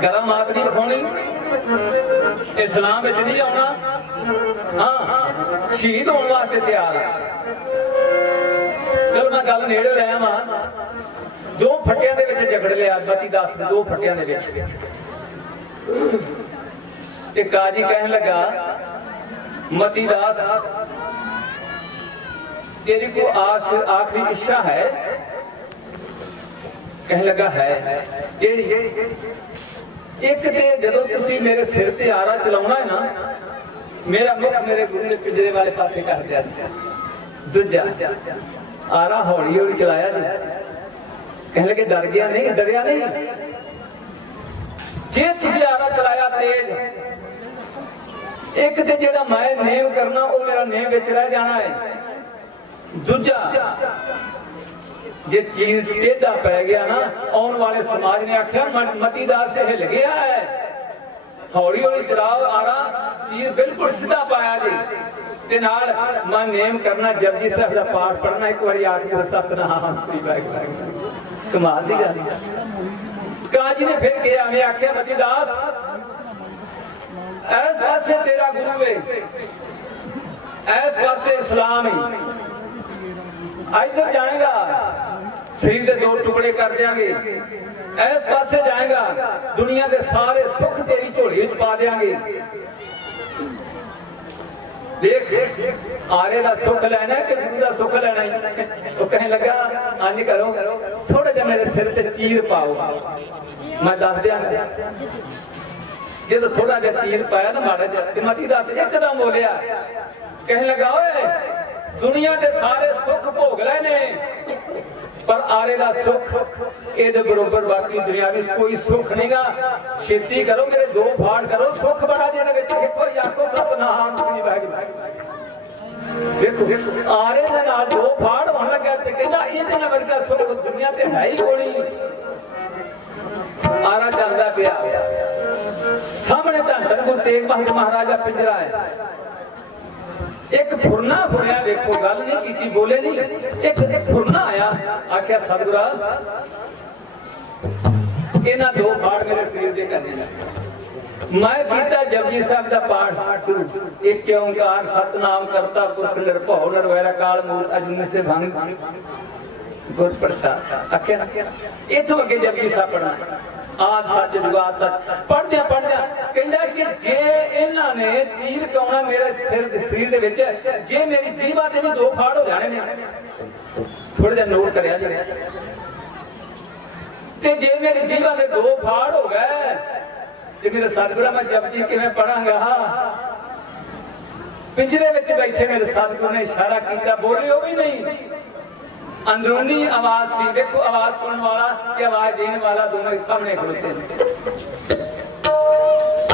ਕਰਮ ਆਪ ਨਹੀਂ ਵਿਖਾਉਣੀ, ਇਸਲਾਮ ਵਿੱਚ ਨਹੀਂ ਆਉਣਾ। ਹਾਂ ਸ਼ਹੀਦ ਹੋਣ ਵਾਸਤੇ ਤਿਆਰ ਆ। ਚਲੋ ਮੈਂ ਗੱਲ ਨੇੜੇ ਲੈ ਆਵਾਂ। ਦੋ ਫੱਟਿਆਂ ਦੇ ਵਿੱਚ ਝਗੜ ਲਿਆ ਮਤੀ ਦਾਸ ਨੇ, ਦੋ ਫੱਟਿਆਂ ਦੇ ਵਿੱਚ। ਤੇ ਕਾਜੀ ਕਹਿਣ ਲੱਗਾ ਮਤੀ ਦਾਸ तेरी को आखिरी इच्छा है। कहने लगा है एक ते जदों तुसीं मेरे सिर ते आरा चलाउणा है ना, मेरा मुख मेरे गुरु ने पिंजरे वाले पासे कर दिया। दूजा आरा हौली हौली चलाया जी। कहने लगे डर गया नहीं, डरिया नहीं। जे तुसीं आरा चलाया तेज, एक ते जेड़ा मैं नेम करना वो मेरा नेम विच रह जाना है। दूजा जे चीज टेढ़ा पै गया ना, आने वाले समाज ने आख्या मती दास से हिल गया है। हौली हौली चलाओ आरा, चीज बिल्कुल सीधा पाया जी। ते नाल मैं नेम करना जपजी साहब दा पाठ पढ़ना एक बारी आके सतनाम श्री वाहिगुरू। कमाल दी गल। काजी ने फिर कहा मैं आख्या मती दास इस पासे तेरा गुरु है, इस पासे इस्लाम है। इधर जाएगा शरीर के दो टुकड़े कर देंगे, इस पासे जाएगा दुनिया के सारे सुख तेरी झोली च पा देंगे। देख आरे का सुख लेना कि गुरु का सुख लेना ही। वो कहने लगा अंज करो थोड़ा जा मेरे सिर ते चीर पाओ। मैं दस दिया जो थोड़ा जा चीर पाया ना माड़ा जा मती दस एकदम बोलिया। कहने लगा ओए दुनिया के सारे सुख भोग लेने पर आरे का सुख ये बरोबर बाकी दुनिया में कोई सुख नहीं गा। छेती करो मेरे दो फाड़ करो सुख बड़ा जे आखो सतनाम देखो आरे दे नाल दो फाड़ होने लगा ते कहंदा इहदे नाल वर्गा सुख दुनिया ते है ही कोई। आरा चलदा पिया सामने धन गुरु तेग बहादुर महाराज दा पिंजरा है। एक फुरना फुरिया देखो गल नहीं की बोले नहीं एक फुरना आया आख्या सतगुरा इन्हां दो फाड़ मेरे शरीर दे करने लगे। मैं कीता जपजी साहब का पाठ एक ओंकार सतनाम करता पुरख निरभउ निर्वैर काल मूर्त अजूनी से भंग गुर प्रसाद आख्या इथों अगे जपजी साहब पढ़ना आद सच जुगा सच पढ़दे कहंदा कि जे इन्हां ने तीर कौना मेरे सिर शरीर दे विच जे मेरी जीवा ते भी दो फाड़ हो जाने ने थोड़ा जिहा नोट करिया जी ते जे मेरी जीवा दे दो फाड़ हो गए ते मेरे सतगुरू मैं जपजी किवें पढ़ांगा। पिंजरे विच बैठे मेरे सतगुरू ने इशारा किया बोले वो भी नहीं अंदरूनी आवाज सी। देखो आवाज सुनने वाला कि आवाज देने वाला दोनों सामने खड़ोते हैं।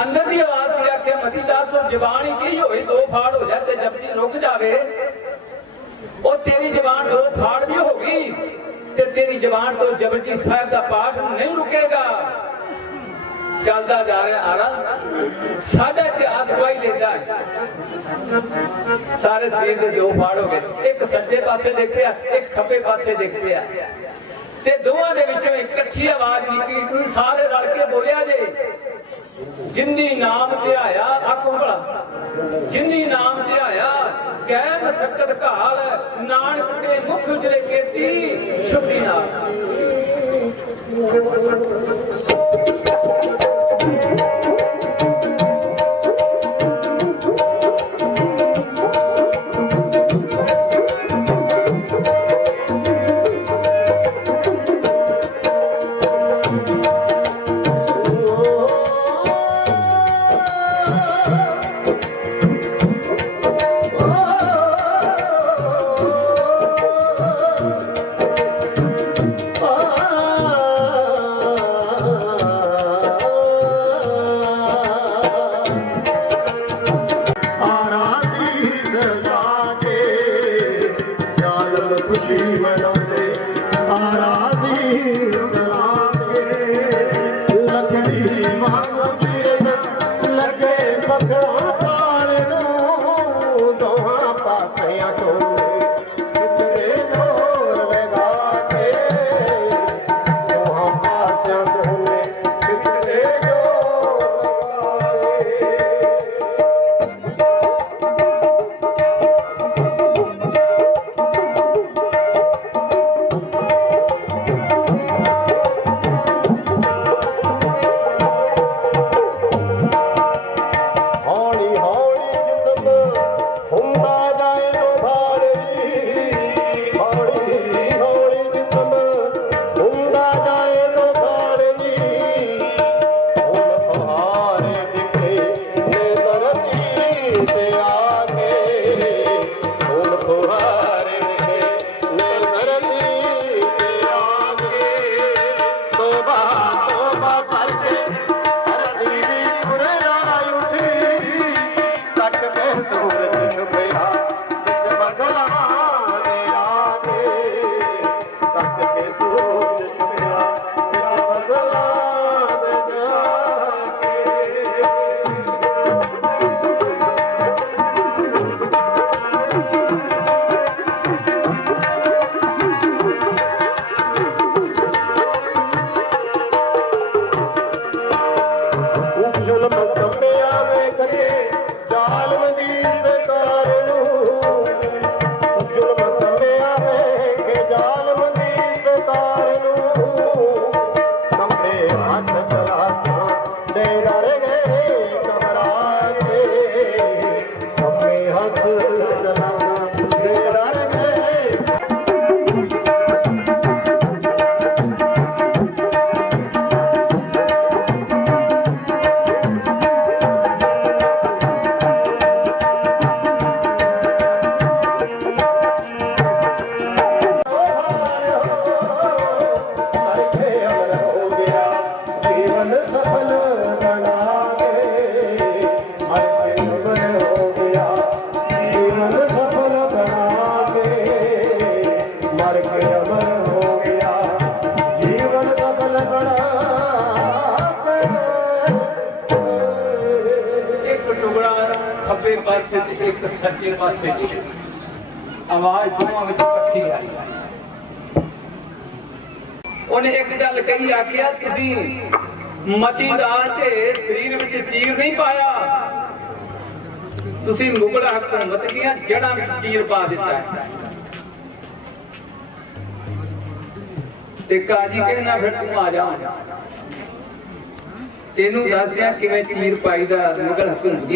अंदर की आवाज सी आखे मती दास जबान ही की होवे दो फाड़ हो जाए जपजी रुक जावे और तेरी जबान दो फाड़ भी होगी ते तेरी जबान तो जपजी साहब का पाठ नहीं रुकेगा। चलता जा रहा आरा साडा इतिहास गवाही देता है सारे शरीर के दो फाड़ हो गए एक सज्जे पासे देखते एक खब्बे पासे देखते ते दोवां दे विचों इकट्ठी आवाज निकली कोई सारे रल के बोलिया जे जिंदी नाम ते आया आखो भला जिंदी नाम ते आया कह मसकत घाल नानक के मुख उजले केती छुट्टी नाल। ਪਾਸੇ ਤੇ ਇੱਕ ਸੱਜੇ ਪਾਸੇ ਆਵਾਜ਼ ਦੋਵਾਂ ਵਿੱਚ ਇਕੱਠੀ ਆਈ। ਉਹਨੇ ਇੱਕ ਗੱਲ ਕਹੀ, ਆਖਿਆ ਤੁਸੀਂ ਮਤੀ ਦਾ ਤੇ ਸਰੀਰ ਵਿੱਚ ਚੀਰ ਨਹੀਂ ਪਾਇਆ, ਤੁਸੀਂ ਮੁਗਲ ਹਕੂਮਤ ਦੀਆਂ ਜੜ੍ਹਾਂ ਵਿੱਚ ਚੀਰ ਪਾ ਦਿੱਤਾ ਹੈ। ਤੇ ਕਾਜੀ ਕਹਿੰਦਾ ਫਿਰ ਤੂੰ ਆ ਜਾ, ਤੈਨੂੰ ਦੱਸਦਿਆਂ ਕਿਵੇਂ ਚੀਰ ਪਾਈਦਾ ਮੁਗਲ ਹਕੂਮਤ